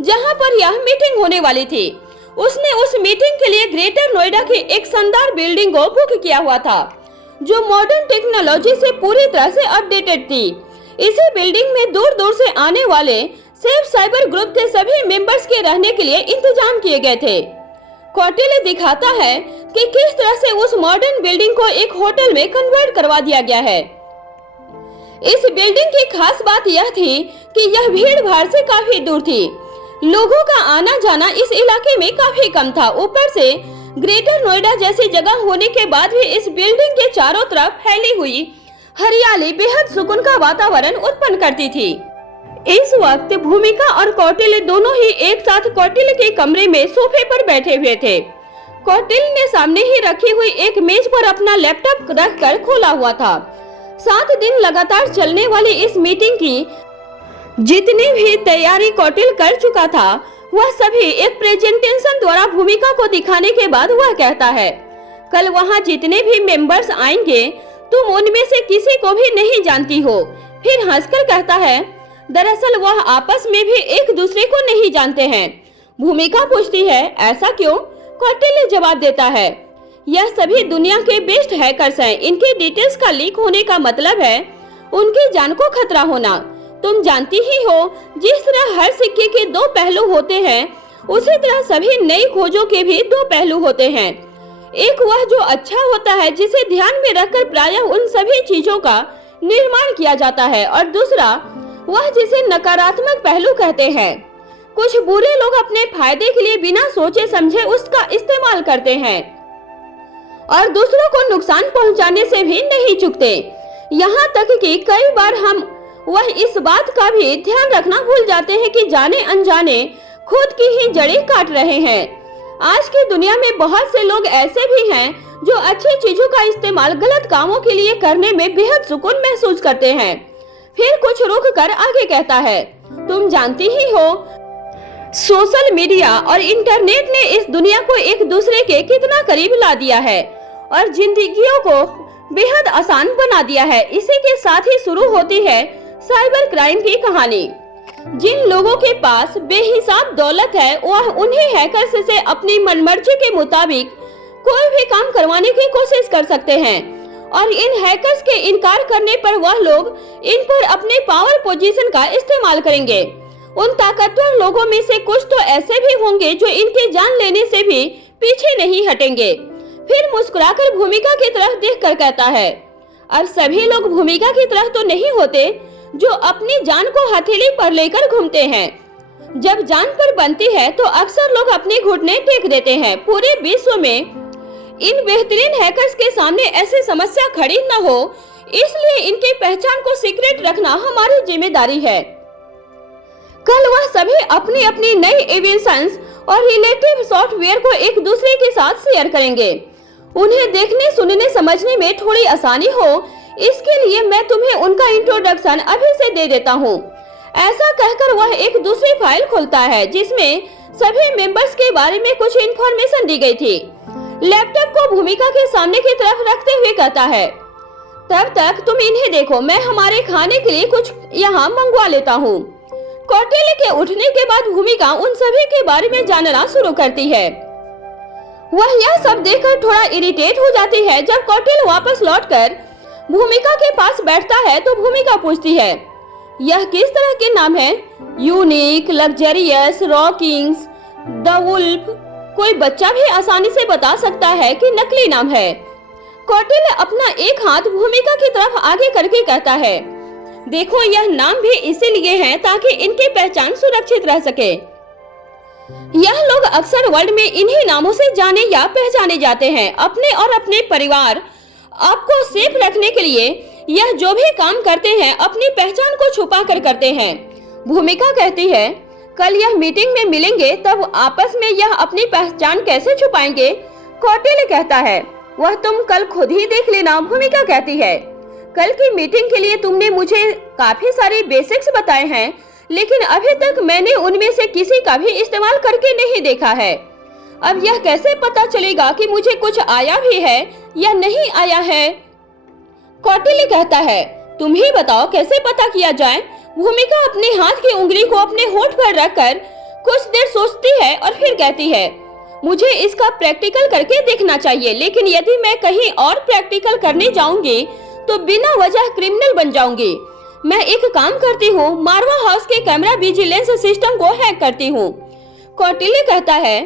जहां पर यह मीटिंग होने वाली थी। उसने उस मीटिंग के लिए ग्रेटर नोएडा की एक शानदार बिल्डिंग को बुक किया हुआ था जो मॉडर्न टेक्नोलॉजी से पूरी तरह से अपडेटेड थी। इसी बिल्डिंग में दूर दूर से आने वाले सेफ साइबर ग्रुप के सभी मेंबर्स के रहने के लिए इंतजाम किए गए थे। कौटिल्य दिखाता है कि किस तरह से उस मॉडर्न बिल्डिंग को एक होटल में कन्वर्ट करवा दिया गया है। इस बिल्डिंग की खास बात यह थी कि यह भीड़ भाड़ से काफी दूर थी। लोगों का आना जाना इस इलाके में काफी कम था। ऊपर से ग्रेटर नोएडा जैसी जगह होने के बाद भी इस बिल्डिंग के चारों तरफ फैली हुई हरियाली बेहद सुकून का वातावरण उत्पन्न करती थी। इस वक्त भूमिका और कौटिल्य दोनों ही एक साथ कौटिल्य के कमरे में सोफे पर बैठे हुए थे। कौटिल्य ने सामने ही रखी हुई एक मेज पर अपना लैपटॉप रखकर खोला हुआ था। 7 दिन लगातार चलने वाली इस मीटिंग की जितनी भी तैयारी कौटिल्य कर चुका था वह सभी एक प्रेजेंटेशन द्वारा भूमिका को दिखाने के बाद वह कहता है, कल वहाँ जितने भी मेंबर्स आएंगे तुम उनमें से किसी को भी नहीं जानती हो। फिर हंसकर कहता है, दरअसल वह आपस में भी एक दूसरे को नहीं जानते हैं। भूमिका पूछती है, ऐसा क्यों? कौटिल्य जवाब देता है, यह सभी दुनिया के बेस्ट हैकर्स हैं। इनके डिटेल्स का लीक होने का मतलब है उनकी जान को खतरा होना। तुम जानती ही हो जिस तरह हर सिक्के के 2 पहलू होते हैं उसी तरह सभी नई खोजों के भी 2 पहलू होते हैं। एक वह जो अच्छा होता है जिसे ध्यान में रखकर प्रायः उन सभी चीजों का निर्माण किया जाता है और दूसरा वह जिसे नकारात्मक पहलू कहते हैं। कुछ बुरे लोग अपने फायदे के लिए बिना सोचे समझे उसका इस्तेमाल करते हैं और दूसरों को नुकसान पहुंचाने से भी नहीं चूकते। यहाँ तक कि कई बार हम वह इस बात का भी ध्यान रखना भूल जाते हैं कि जाने अनजाने खुद की ही जड़ें काट रहे हैं। आज की दुनिया में बहुत से लोग ऐसे भी हैं जो अच्छी चीजों का इस्तेमाल गलत कामों के लिए करने में बेहद सुकून महसूस करते हैं। फिर कुछ रुक कर आगे कहता है, तुम जानती ही हो सोशल मीडिया और इंटरनेट ने इस दुनिया को एक दूसरे के कितना करीब ला दिया है और जिंदगियों को बेहद आसान बना दिया है। इसी के साथ ही शुरू होती है साइबर क्राइम की कहानी। जिन लोगों के पास बेहिसाब दौलत है वह उन्हीं हैकर्स से अपनी मनमर्जी के मुताबिक कोई भी काम करवाने की कोशिश कर सकते हैं और इन हैकर्स के इनकार करने पर वह लोग इन पर अपने पावर पोजीशन का इस्तेमाल करेंगे। उन ताकतवर लोगों में से कुछ तो ऐसे भी होंगे जो इनके जान लेने से भी पीछे नहीं हटेंगे। फिर मुस्कुराकर भूमिका की तरफ देखकर कहता है, और सभी लोग भूमिका की तरह तो नहीं होते जो अपनी जान को हथेली पर लेकर घूमते हैं। जब जान पर बनती है तो अक्सर लोग अपने घुटने टेक देते हैं। पूरे विश्व में इन बेहतरीन हैकर्स के सामने ऐसी समस्या खड़ी न हो इसलिए इनकी पहचान को सीक्रेट रखना हमारी जिम्मेदारी है। कल वह सभी अपनी अपनी नई इन्वेंशंस और रिलेटिव सॉफ्टवेयर को एक दूसरे के साथ शेयर करेंगे। उन्हें देखने, सुनने, समझने में थोड़ी आसानी हो, इसके लिए मैं तुम्हें उनका इंट्रोडक्शन अभी से दे देता हूँ। ऐसा कहकर वह एक दूसरी फाइल खोलता है जिसमें सभी मेंबर्स के बारे में कुछ इंफॉर्मेशन दी गई थी। लैपटॉप को भूमिका के सामने की तरफ रखते हुए कहता है, तब तक तुम इन्हें देखो, मैं हमारे खाने के लिए कुछ यहाँ मंगवा लेता हूँ। कौटिल्य के उठने के बाद भूमिका उन सभी के बारे में जानना शुरू करती है। वह यह सब देखकर थोड़ा इरिटेट हो जाती है। जब कौटिल्य वापस लौटकर भूमिका के पास बैठता है तो भूमिका पूछती है, यह किस तरह के नाम है? Unique, luxurious, rockings, the wolf. कोई बच्चा भी आसानी से बता सकता है कि नकली नाम है। कौटिल्य अपना एक हाथ भूमिका की तरफ आगे करके कहता है, देखो यह नाम भी इसीलिए है ताकि इनकी पहचान सुरक्षित रह सके। यह लोग अक्सर वर्ल्ड में इन्हीं नामों से जाने या पहचाने जाते हैं। अपने और अपने परिवार आपको सेफ रखने के लिए यह जो भी काम करते हैं अपनी पहचान को छुपा कर करते हैं। भूमिका कहती है, कल यह मीटिंग में मिलेंगे तब आपस में यह अपनी पहचान कैसे छुपाएंगे? कौटिल्य कहता है, वह तुम कल खुद ही देख लेना। भूमिका कहती है, कल की मीटिंग के लिए तुमने मुझे काफी सारे बेसिक्स बताए हैं, लेकिन अभी तक मैंने उनमें से किसी का भी इस्तेमाल करके नहीं देखा है। अब यह कैसे पता चलेगा कि मुझे कुछ आया भी है या नहीं आया है? कौटिल्य कहता है, तुम ही बताओ कैसे पता किया जाए? भूमिका अपने हाथ की उंगली को अपने होठ पर रखकर कुछ देर सोचती है और फिर कहती है, मुझे इसका प्रैक्टिकल करके देखना चाहिए, लेकिन यदि मैं कहीं और प्रैक्टिकल करने जाऊंगी तो बिना वजह क्रिमिनल बन जाऊंगी। मैं एक काम करती हूँ, मारवा हाउस के कैमरा विजिलेंस सिस्टम को हैक करती हूँ। कौटिल्य कहता है,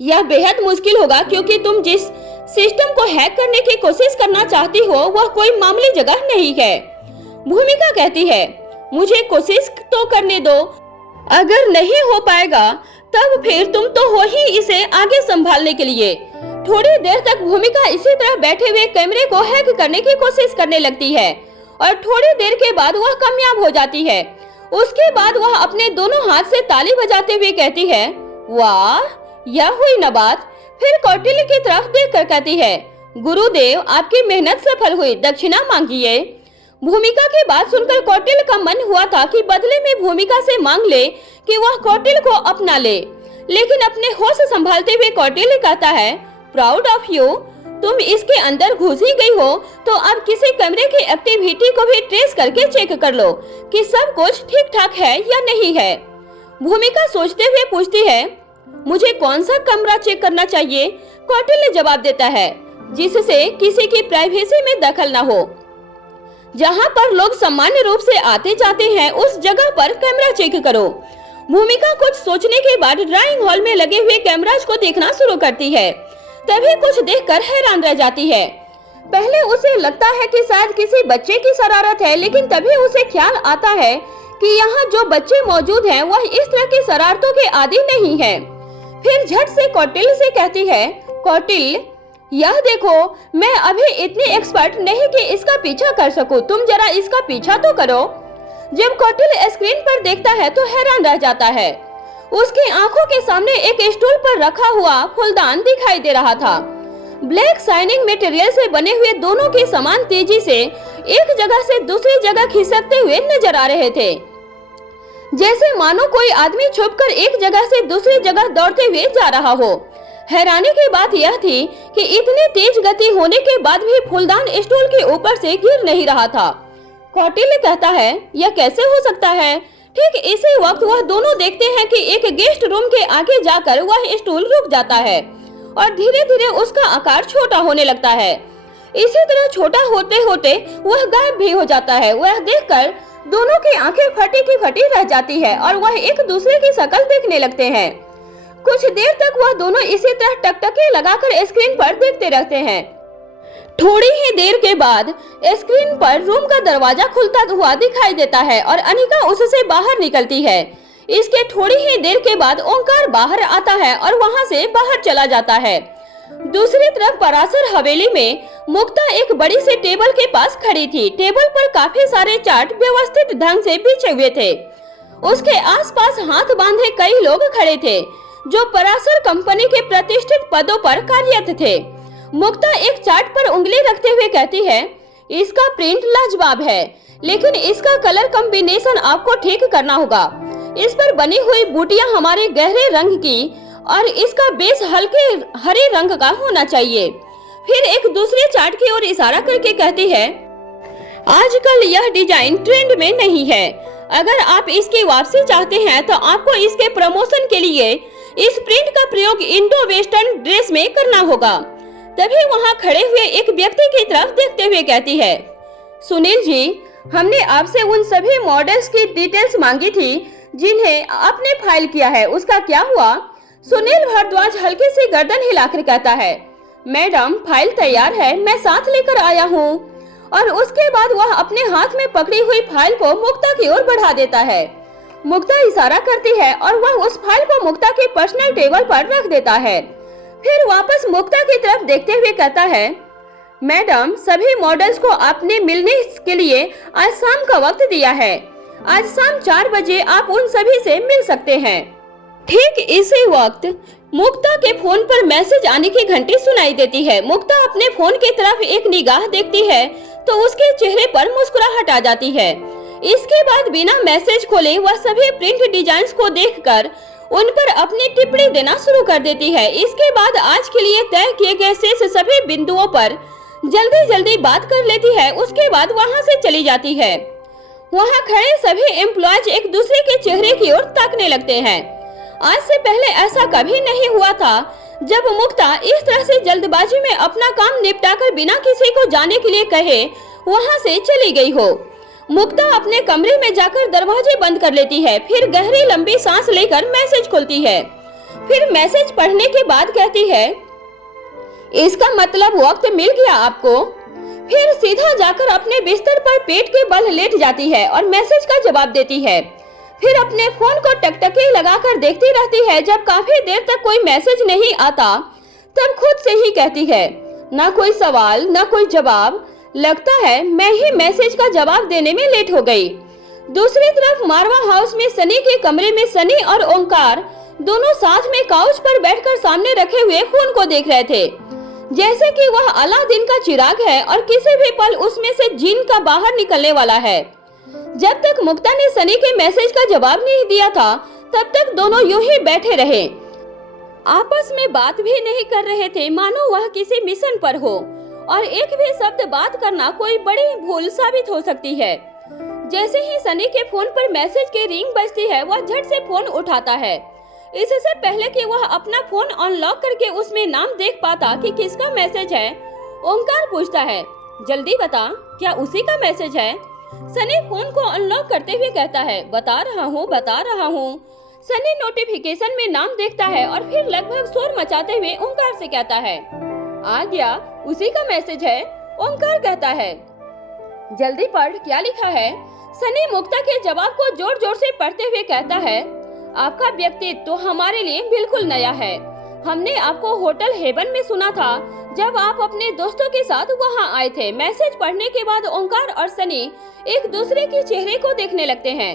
यह बेहद मुश्किल होगा क्योंकि तुम जिस सिस्टम को हैक करने की कोशिश करना चाहती हो वह कोई मामूली जगह नहीं है। भूमिका कहती है, मुझे कोशिश तो करने दो, अगर नहीं हो पाएगा तब फिर तुम तो हो ही इसे आगे संभालने के लिए। थोड़ी देर तक भूमिका इसी तरह बैठे हुए कैमरे को हैक करने की कोशिश करने लगती है और थोड़ी देर के बाद वह कामयाब हो जाती है। उसके बाद वह अपने दोनों हाथ से ताली बजाते हुए कहती है, वाह, यह हुई न बात। फिर कौटिल्य की तरफ देखकर कहती है, गुरुदेव आपकी मेहनत सफल हुई, दक्षिणा मांगिए। भूमिका की बात सुनकर कौटिल्य का मन हुआ था कि बदले में भूमिका से मांग ले कि वह कौटिल्य को अपना ले, लेकिन अपने होश संभालते हुए कौटिल्य कहता है, प्राउड ऑफ यू, तुम इसके अंदर घुस ही गई हो तो अब किसी कमरे की एक्टिविटी को भी ट्रेस करके चेक कर लो कि सब कुछ ठीक ठाक है या नहीं है। भूमिका सोचते हुए पूछती है, मुझे कौन सा कमरा चेक करना चाहिए? कौटिल्य जवाब देता है, जिससे किसी की प्राइवेसी में दखल न हो, जहाँ पर लोग सामान्य रूप से आते जाते हैं उस जगह पर कैमरा चेक करो। भूमिका कुछ सोचने के बाद ड्राइंग हॉल में लगे हुए कैमराज को देखना शुरू करती है। तभी कुछ देखकर हैरान रह जाती है। पहले उसे लगता है कि शायद किसी बच्चे की शरारत है, लेकिन तभी उसे ख्याल आता है कि यहाँ जो बच्चे मौजूद हैं वह इस तरह की शरारतों के आदी नहीं है। फिर झट से कौटिल्य से कहती है, कौटिल्य यह देखो, मैं अभी इतनी एक्सपर्ट नहीं कि इसका पीछा कर सकूं, तुम जरा इसका पीछा तो करो। जब कौटिल्य स्क्रीन पर देखता है तो हैरान रह जाता है। उसकी आंखों के सामने एक स्टूल पर रखा हुआ फूलदान दिखाई दे रहा था। ब्लैक शाइनिंग मटेरियल से बने हुए दोनों के समान तेजी से एक जगह से दूसरी जगह खिसकते हुए नजर आ रहे थे, जैसे मानो कोई आदमी छुपकर एक जगह से दूसरी जगह दौड़ते हुए जा रहा हो। हैरानी की बात यह थी कि इतनी तेज गति होने के बाद भी फूलदान स्टूल के ऊपर से गिर नहीं रहा था। कौटिल्य कहता है, यह कैसे हो सकता है? ठीक इसी वक्त वह दोनों देखते हैं कि एक गेस्ट रूम के आगे जाकर वह स्टूल रुक जाता है और धीरे धीरे उसका आकार छोटा होने लगता है। इसी तरह छोटा होते होते वह गायब भी हो जाता है। वह देखकर दोनों की आंखें फटी की फटी रह जाती है और वह एक दूसरे की शक्ल देखने लगते हैं। कुछ देर तक वह दोनों इसी तरह टकटकी लगाकर स्क्रीन पर देखते रहते हैं। थोड़ी ही देर के बाद स्क्रीन पर रूम का दरवाजा खुलता हुआ दिखाई देता है और अनिका उससे बाहर निकलती है। इसके थोड़ी ही देर के बाद ओंकार बाहर आता है और वहां से बाहर चला जाता है। दूसरी तरफ पराशर हवेली में मुक्ता एक बड़ी सी टेबल के पास खड़ी थी। टेबल पर काफी सारे चार्ट व्यवस्थित ढंग से बिछे हुए थे। उसके आसपास हाथ बांधे कई लोग खड़े थे जो पराशर कंपनी के प्रतिष्ठित पदों पर कार्यरत थे। मुक्ता एक चार्ट पर उंगली रखते हुए कहती है, इसका प्रिंट लाजवाब है, लेकिन इसका कलर कॉम्बिनेशन आपको ठीक करना होगा। इस पर बनी हुई बूटियां हमारे गहरे रंग की और इसका बेस हल्के हरे रंग का होना चाहिए। फिर एक दूसरे चार्ट की ओर इशारा करके कहती है, आजकल यह डिजाइन ट्रेंड में नहीं है। अगर आप इसकी वापसी चाहते हैं तो आपको इसके प्रमोशन के लिए इस प्रिंट का प्रयोग इंडो वेस्टर्न ड्रेस में करना होगा। तभी वहां खड़े हुए एक व्यक्ति की तरफ देखते हुए कहती है, सुनील जी, हमने आपसे उन सभी मॉडल्स की डिटेल्स मांगी थी जिन्हें आपने फाइल किया है, उसका क्या हुआ? सुनील भारद्वाज हल्के से गर्दन हिलाकर कहता है, मैडम फाइल तैयार है, मैं साथ लेकर आया हूँ। और उसके बाद वह अपने हाथ में पकड़ी हुई फाइल को मुक्ता की ओर बढ़ा देता है। मुक्ता इशारा करती है और वह उस फाइल को मुक्ता के पर्सनल टेबल पर रख देता है। फिर वापस मुक्ता की तरफ देखते हुए कहता है, मैडम सभी मॉडल्स को आपने मिलने के लिए आज शाम का वक्त दिया है। आज शाम 4 बजे आप उन सभी से मिल सकते हैं। ठीक इसी वक्त मुक्ता के फोन पर मैसेज आने की घंटी सुनाई देती है। मुक्ता अपने फोन की तरफ एक निगाह देखती है तो उसके चेहरे पर मुस्कुराहट आ जाती है। इसके बाद बिना मैसेज खोले वह सभी प्रिंट डिजाइन्स को देखकर उन पर अपनी टिप्पणी देना शुरू कर देती है। इसके बाद आज के लिए तय किए गए शेष सभी बिंदुओं पर जल्दी जल्दी बात कर लेती है। उसके बाद वहां से चली जाती है। वहां खड़े सभी एम्प्लॉयज एक दूसरे के चेहरे की ओर ताकने लगते हैं। आज से पहले ऐसा कभी नहीं हुआ था जब मुक्ता इस तरह से जल्दबाजी में अपना काम निपटाकर बिना किसी को जाने के लिए कहे वहां से चली गई हो। मुक्ता अपने कमरे में जाकर दरवाजे बंद कर लेती है। फिर गहरी लंबी सांस लेकर मैसेज खोलती है। फिर मैसेज पढ़ने के बाद कहती है, इसका मतलब वक्त मिल गया आपको। फिर सीधा जाकर अपने बिस्तर पर पेट के बल लेट जाती है और मैसेज का जवाब देती है। फिर अपने फोन को टकटकी लगाकर देखती रहती है। जब काफी देर तक कोई मैसेज नहीं आता तब खुद से ही कहती है, ना कोई सवाल ना कोई जवाब, लगता है मैं ही मैसेज का जवाब देने में लेट हो गई। दूसरी तरफ मारवा हाउस में सनी के कमरे में सनी और ओंकार दोनों साथ में काउच पर बैठकर सामने रखे हुए खून को देख रहे थे, जैसे कि वह अलादीन का चिराग है और किसी भी पल उसमें से जीन का बाहर निकलने वाला है। जब तक मुक्ता ने सनी के मैसेज का जवाब नहीं दिया था तब तक दोनों यूं ही बैठे रहे, आपस में बात भी नहीं कर रहे थे, मानो वह किसी मिशन पर हो और एक भी शब्द बात करना कोई बड़ी भूल साबित हो सकती है। जैसे ही सनी के फोन पर मैसेज की रिंग बजती है वह झट से फोन उठाता है। इससे पहले कि वह अपना फोन अनलॉक करके उसमें नाम देख पाता कि किसका मैसेज है, ओंकार पूछता है, जल्दी बता, क्या उसी का मैसेज है? सनी फोन को अनलॉक करते हुए कहता है, बता रहा हूँ। सनी नोटिफिकेशन में नाम देखता है और फिर लगभग शोर मचाते हुए ओंकार से कहता है, आ गया, उसी का मैसेज है। ओंकार कहता है, जल्दी पढ़, क्या लिखा है? सनी मुक्ता के जवाब को जोर जोर से पढ़ते हुए कहता है, आपका व्यक्तित्व तो हमारे लिए बिल्कुल नया है। हमने आपको होटल हेवन में सुना था जब आप अपने दोस्तों के साथ वहां आए थे। मैसेज पढ़ने के बाद ओंकार और सनी एक दूसरे के चेहरे को देखने लगते हैं।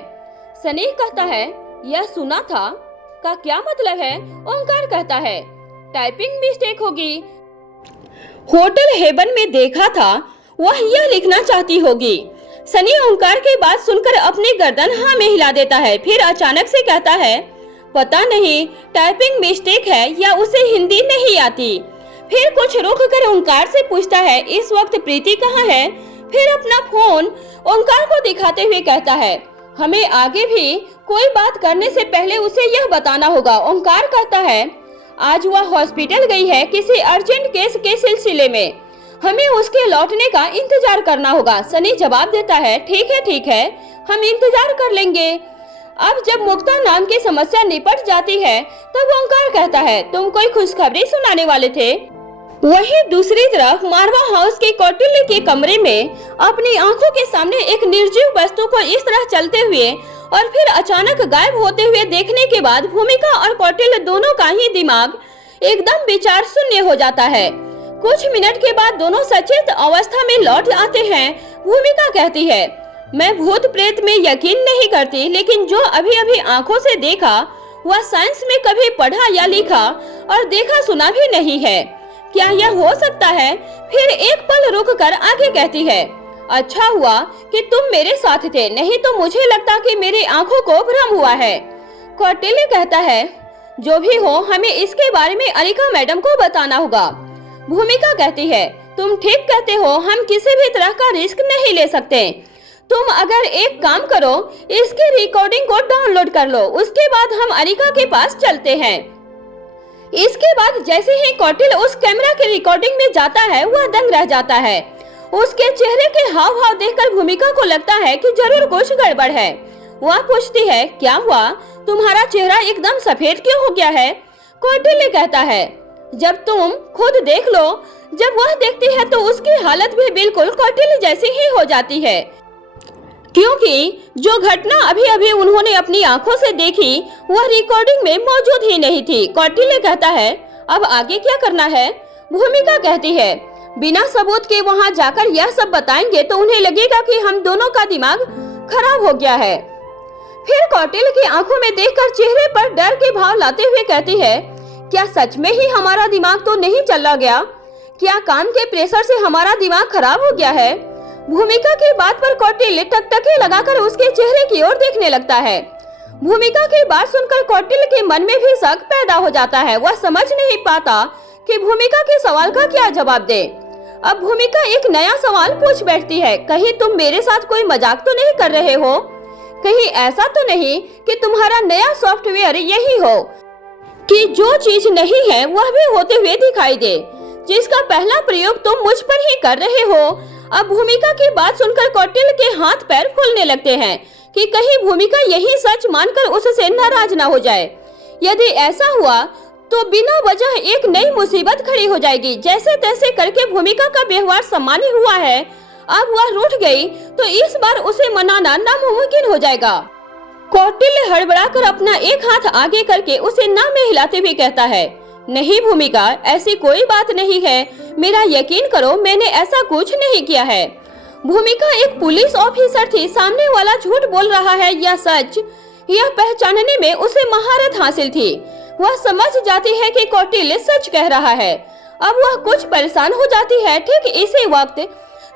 सनी कहता है, यह सुना था का क्या मतलब है? ओंकार कहता है, टाइपिंग मिस्टेक होगी। होटल हेवन में देखा था, वह यह लिखना चाहती होगी। सनी ओंकार की बात सुनकर अपनी गर्दन हाँ में हिला देता है। फिर अचानक से कहता है, पता नहीं टाइपिंग मिस्टेक है या उसे हिंदी नहीं आती। फिर कुछ रुक कर ओंकार से पूछता है, इस वक्त प्रीति कहाँ है? फिर अपना फोन ओंकार को दिखाते हुए कहता है, हमें आगे भी कोई बात करने से पहले उसे यह बताना होगा। ओंकार कहता है, आज वह हॉस्पिटल गई है किसी अर्जेंट केस के सिलसिले में, हमें उसके लौटने का इंतजार करना होगा। सनी जवाब देता है, ठीक है, हम इंतजार कर लेंगे। अब जब मुक्ता नाम की समस्या निपट जाती है तब ओंकार कहता है, तुम कोई खुशखबरी सुनाने वाले थे। वहीं दूसरी तरफ मारवा हाउस के कौटिल्य के कमरे में अपनी आंखों के सामने एक निर्जीव वस्तु को इस तरह चलते हुए और फिर अचानक गायब होते हुए देखने के बाद भूमिका और कौटिल्य दोनों का ही दिमाग एकदम विचार शून्य हो जाता है। कुछ मिनट के बाद दोनों सचेत अवस्था में लौट आते हैं। भूमिका कहती है, मैं भूत प्रेत में यकीन नहीं करती, लेकिन जो अभी अभी आंखों से देखा वह साइंस में कभी पढ़ा या लिखा और देखा सुना भी नहीं है। क्या यह हो सकता है? फिर एक पल रुककर आगे कहती है, अच्छा हुआ कि तुम मेरे साथ थे, नहीं तो मुझे लगता कि मेरी आंखों को भ्रम हुआ है। कौटिल्य कहता है, जो भी हो हमें इसके बारे में अनिका मैडम को बताना होगा। भूमिका कहती है, तुम ठीक कहते हो, हम किसी भी तरह का रिस्क नहीं ले सकते। तुम अगर एक काम करो, इसकी रिकॉर्डिंग को डाउनलोड कर लो, उसके बाद हम अनिका के पास चलते हैं। इसके बाद जैसे ही कौटिल्य उस कैमरा की रिकॉर्डिंग में जाता है वह दंग रह जाता है। उसके चेहरे के हाव भाव देखकर भूमिका को लगता है कि जरूर कुछ गड़बड़ है। वह पूछती है, क्या हुआ, तुम्हारा चेहरा एकदम सफेद क्यों हो गया है? कौटिल्य कहता है, जब तुम खुद देख लो। जब वह देखती है तो उसकी हालत भी बिल्कुल कौटिल्य जैसी ही हो जाती है, क्योंकि जो घटना अभी अभी उन्होंने अपनी आंखों से देखी वह रिकॉर्डिंग में मौजूद ही नहीं थी। कौटिल्य कहता है, अब आगे क्या करना है? भूमिका कहती है, बिना सबूत के वहां जाकर यह सब बताएंगे तो उन्हें लगेगा कि हम दोनों का दिमाग खराब हो गया है। फिर कौटिल्य की आंखों में देखकर चेहरे पर डर के भाव लाते हुए कहती है, क्या सच में ही हमारा दिमाग तो नहीं चला गया? क्या काम के प्रेशर से हमारा दिमाग खराब हो गया है? भूमिका की बात पर कौटिल्य टकटकी लगाकर उसके चेहरे की ओर देखने लगता है। भूमिका की बात सुनकर कौटिल्य के मन में भी शक पैदा हो जाता है। वह समझ नहीं पाता कि भूमिका के सवाल का क्या जवाब दे। अब भूमिका एक नया सवाल पूछ बैठती है, कहीं तुम मेरे साथ कोई मजाक तो नहीं कर रहे हो? कहीं ऐसा तो नहीं कि तुम्हारा नया सॉफ्टवेयर यही हो कि जो चीज नहीं है वह भी होते हुए दिखाई दे, जिसका पहला प्रयोग तुम मुझ पर ही कर रहे हो? अब भूमिका की बात सुनकर कौटिल्य के हाथ पैर फूलने लगते हैं कि कहीं भूमिका यही सच मानकर उससे नाराज न हो जाए। यदि ऐसा हुआ तो बिना वजह एक नई मुसीबत खड़ी हो जाएगी। जैसे तैसे करके भूमिका का व्यवहार सामान्य हुआ है, अब वह रूठ गई तो इस बार उसे मनाना नामुमकिन हो जाएगा। कौटिल्य हड़बड़ाकर अपना एक हाथ आगे करके उसे नाम में हिलाते हुए कहता है, नहीं भूमिका, ऐसी कोई बात नहीं है, मेरा यकीन करो, मैंने ऐसा कुछ नहीं किया है। भूमिका एक पुलिस ऑफिसर थी, सामने वाला झूठ बोल रहा है या सच, यह पहचानने में उसे महारत हासिल थी। वह समझ जाती है कि कौटिल्य सच कह रहा है। अब वह कुछ परेशान हो जाती है। ठीक इसी वक्त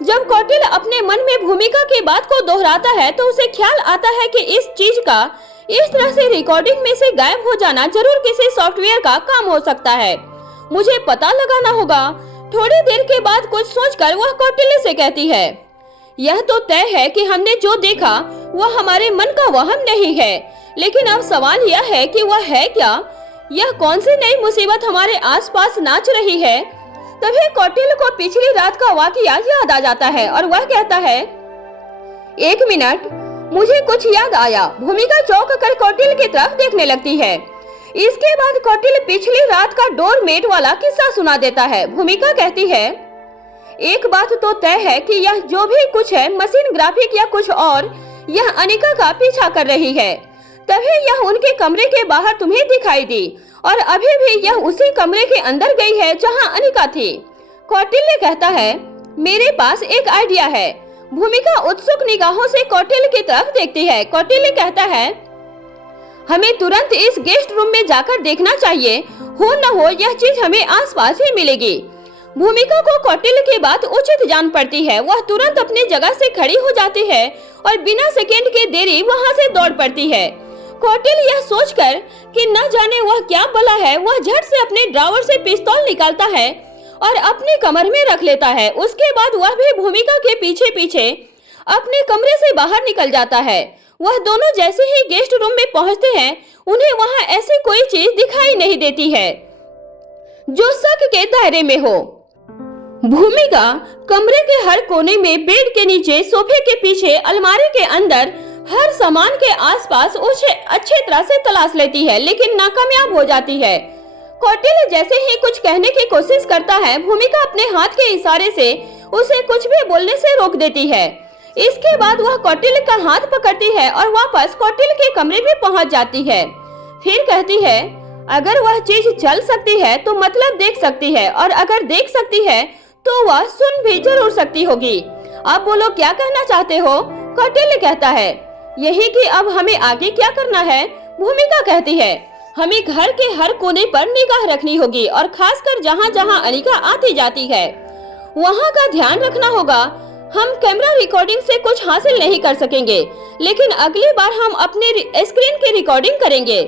जब कौटिल्य अपने मन में भूमिका की बात को दोहराता है तो उसे ख्याल आता है कि इस चीज का इस तरह से रिकॉर्डिंग में से गायब हो जाना जरूर किसी सॉफ्टवेयर का काम हो सकता है। मुझे पता लगाना होगा। थोड़ी देर के बाद कुछ सोचकर वह कौटिल्य से कहती है, यह तो तय है कि हमने जो देखा वह हमारे मन का वहम नहीं है, लेकिन अब सवाल यह है कि वह है क्या? यह कौन सी नई मुसीबत हमारे आसपास नाच रही है? तभी कौटिल्य को पिछली रात का वाकया याद आ जाता है और वह कहता है, एक मिनट, मुझे कुछ याद आया। भूमिका चौंक कर कौटिल्य की तरफ देखने लगती है। इसके बाद कौटिल्य पिछली रात का डोरमेट वाला किस्सा सुना देता है। भूमिका कहती है, एक बात तो तय है कि यह जो भी कुछ है, मशीन ग्राफिक या कुछ और, यह अनिका का पीछा कर रही है। तभी यह उनके कमरे के बाहर तुम्हें दिखाई दी और अभी भी यह उसी कमरे के अंदर गई है जहां अनिका थी। कौटिल्य कहता है, मेरे पास एक आइडिया है। भूमिका उत्सुक निगाहों से कौटिल्य की तरफ देखती है। कौटिल्य कहता है, हमें तुरंत इस गेस्ट रूम में जाकर देखना चाहिए, हो न हो यह चीज हमें आसपास ही मिलेगी। भूमिका को कौटिल्य की बात उचित जान पड़ती है। वह तुरंत अपनी जगह से खड़ी हो जाती है और बिना सेकंड के देरी वहां से दौड़ पड़ती है। कौटिल्य यह सोचकर कि न जाने वह क्या बला है, वह झट से अपने ड्रॉवर से पिस्तौल निकालता है और अपने कमर में रख लेता है। उसके बाद वह भी भूमिका के पीछे पीछे अपने कमरे से बाहर निकल जाता है। वह दोनों जैसे ही गेस्ट रूम में पहुंचते हैं, उन्हें वहां ऐसी कोई चीज दिखाई नहीं देती है जो शक के दायरे में हो। भूमिका कमरे के हर कोने में, बेड के नीचे, सोफे के पीछे, अलमारी के अंदर, हर सामान के आसपास उसे अच्छी तरह से तलाश लेती है, लेकिन नाकामयाब हो जाती है। कौटिल्य जैसे ही कुछ कहने की कोशिश करता है, भूमिका अपने हाथ के इशारे से उसे कुछ भी बोलने से रोक देती है। इसके बाद वह कौटिल्य का हाथ पकड़ती है और वापस कौटिल्य के कमरे में पहुंच जाती है। फिर कहती है, अगर वह चीज चल सकती है तो मतलब देख सकती है, और अगर देख सकती है तो वह सुन भी जरूर सकती होगी। अब बोलो क्या कहना चाहते हो? कौटिल्य कहता है यही कि अब हमें आगे क्या करना है। भूमिका कहती है हमें घर के हर कोने पर निगाह रखनी होगी, और खासकर जहाँ जहाँ अनिका आती जाती है वहाँ का ध्यान रखना होगा। हम कैमरा रिकॉर्डिंग से कुछ हासिल नहीं कर सकेंगे, लेकिन अगली बार हम अपने स्क्रीन की रिकॉर्डिंग करेंगे।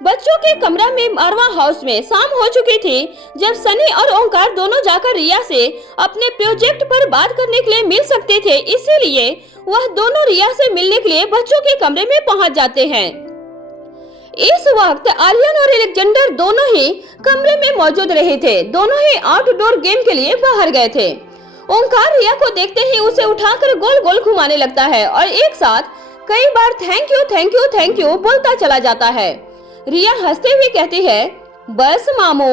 बच्चों के कमरा में मारवा हाउस में शाम हो चुकी थी जब सनी और ओंकार दोनों जाकर रिया से अपने प्रोजेक्ट पर बात करने के लिए मिल सकते थे, इसीलिए वह दोनों रिया से मिलने के लिए बच्चों के कमरे में पहुंच जाते हैं। इस वक्त आर्यन और एलेक्जेंडर दोनों ही कमरे में मौजूद रहे थे। दोनों ही आउटडोर गेम के लिए बाहर गए थे। ओंकार रिया को देखते ही उसे उठाकर गोल गोल घुमाने लगता है और एक साथ कई बार thank you thank you thank you बोलता चला जाता है। रिया हंसते हुए कहती है बस मामू,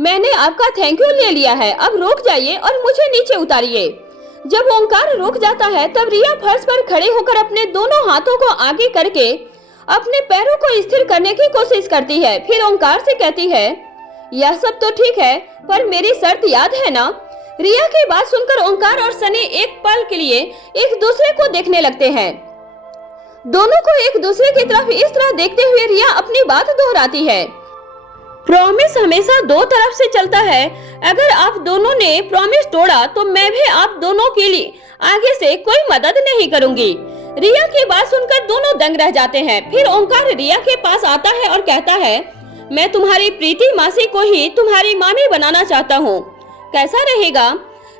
मैंने आपका थैंक यू ले लिया है, अब रुक जाइए और मुझे नीचे उतारिए। जब ओंकार रुक जाता है तब रिया फर्श पर खड़े होकर अपने दोनों हाथों को आगे करके अपने पैरों को स्थिर करने की कोशिश करती है। फिर ओंकार से कहती है यह सब तो ठीक है, पर मेरी शर्त याद है ना? रिया की बात सुनकर ओंकार और सनी एक पल के लिए एक दूसरे को देखने लगते हैं। दोनों को एक दूसरे की तरफ इस तरह देखते हुए रिया अपनी बात दोहराती है प्रॉमिस हमेशा दो तरफ से चलता है। अगर आप दोनों ने प्रॉमिस तोड़ा तो मैं भी आप दोनों के लिए आगे से कोई मदद नहीं करूंगी। रिया की बात सुनकर दोनों दंग रह जाते हैं। फिर ओंकार रिया के पास आता है और कहता है मैं तुम्हारी प्रीति मासी को ही तुम्हारी मामी बनाना चाहता हूँ, कैसा रहेगा?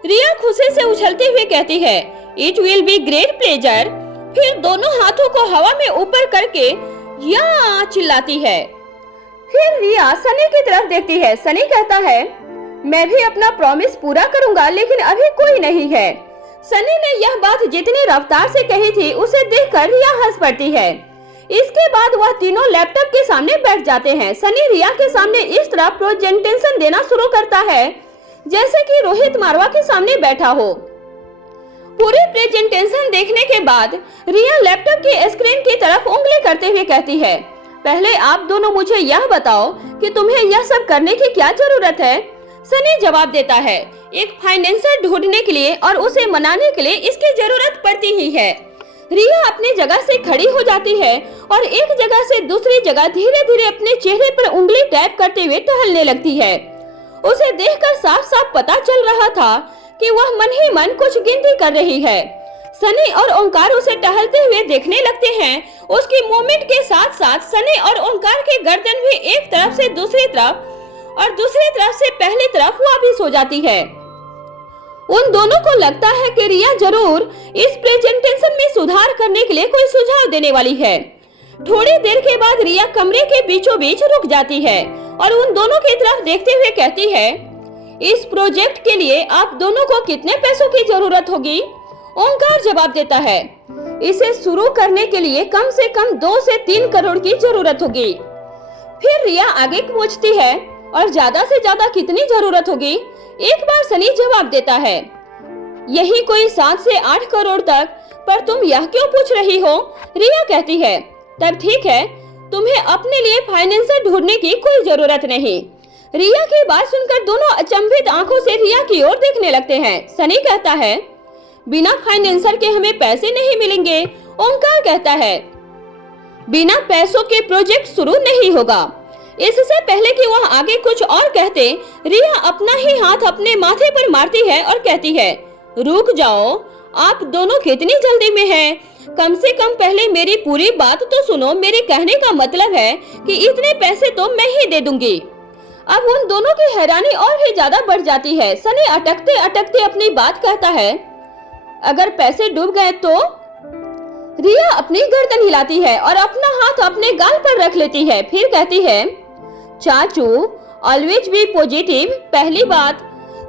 रिया खुशी से उछलते हुए कहती है it will be great pleasure. फिर दोनों हाथों को हवा में ऊपर करके या चिल्लाती है। फिर रिया सनी की तरफ देखती है। सनी कहता है मैं भी अपना प्रॉमिस पूरा करूंगा, लेकिन अभी कोई नहीं है। सनी ने यह बात जितनी रफ्तार से कही थी उसे देखकर रिया हंस पड़ती है। इसके बाद वह तीनों लैपटॉप के सामने बैठ जाते हैं। सनी रिया के सामने इस तरह प्रेजेंटेशन देना शुरू करता है जैसे कि रोहित मारवा के सामने बैठा हो। पूरे प्रेजेंटेशन देखने के बाद रिया लैपटॉप की स्क्रीन की तरफ उंगली करते हुए कहती है पहले आप दोनों मुझे यह बताओ कि तुम्हें यह सब करने की क्या जरूरत है? सनी जवाब देता है एक फाइनेंसर ढूंढने के लिए और उसे मनाने के लिए इसकी जरूरत पड़ती ही है। रिया अपनी जगह से खड़ी हो जाती है और एक जगह से दूसरी जगह धीरे धीरे अपने चेहरे पर उंगली टैप करते हुए टहलने लगती है। उसे देखकर साफ साफ पता चल रहा था कि वह मन ही मन कुछ गिनती कर रही है। सनी और ओंकार उसे टहलते हुए देखने लगते हैं। उसकी मूवमेंट के साथ साथ सनी और ओंकार की गर्दन भी एक तरफ से दूसरी तरफ और दूसरी तरफ से पहली तरफ वापिस हो जाती है। उन दोनों को लगता है कि रिया जरूर इस प्रेजेंटेशन में सुधार करने के लिए कोई सुझाव देने वाली है। थोड़ी देर के बाद रिया कमरे के बीचों बीच रुक जाती है और उन दोनों की तरफ देखते हुए कहती है इस प्रोजेक्ट के लिए आप दोनों को कितने पैसों की जरूरत होगी? ओंकार जवाब देता है इसे शुरू करने के लिए कम से कम 2 से 3 करोड़ की जरूरत होगी। फिर रिया आगे पूछती है और ज्यादा से ज्यादा कितनी जरूरत होगी? एक बार सनी जवाब देता है यही कोई 7 से 8 करोड़ तक, पर तुम यह क्यों पूछ रही हो? रिया कहती है तब ठीक है, तुम्हें अपने लिए फाइनेंसर ढूंढने की कोई जरूरत नहीं। रिया की बात सुनकर दोनों अचंभित आंखों से रिया की ओर देखने लगते हैं। सनी कहता है बिना फाइनेंसर के हमें पैसे नहीं मिलेंगे। ओंकार कहता है बिना पैसों के प्रोजेक्ट शुरू नहीं होगा। इससे पहले कि वह आगे कुछ और कहते, रिया अपना ही हाथ अपने माथे पर मारती है और कहती है रुक जाओ, आप दोनों कितनी जल्दी में हैं? कम से कम पहले मेरी पूरी बात तो सुनो। मेरे कहने का मतलब है कि इतने पैसे तो मैं ही दे दूंगी। अब उन दोनों की हैरानी और भी ज्यादा बढ़ जाती है। सनी अटकते अटकते अपनी बात कहता है अगर पैसे डूब गए तो? रिया अपनी गर्दन हिलाती है और अपना हाथ अपने गाल पर रख लेती है। फिर कहती है चाचू ऑलवेज बी पॉजिटिव, पहली बात।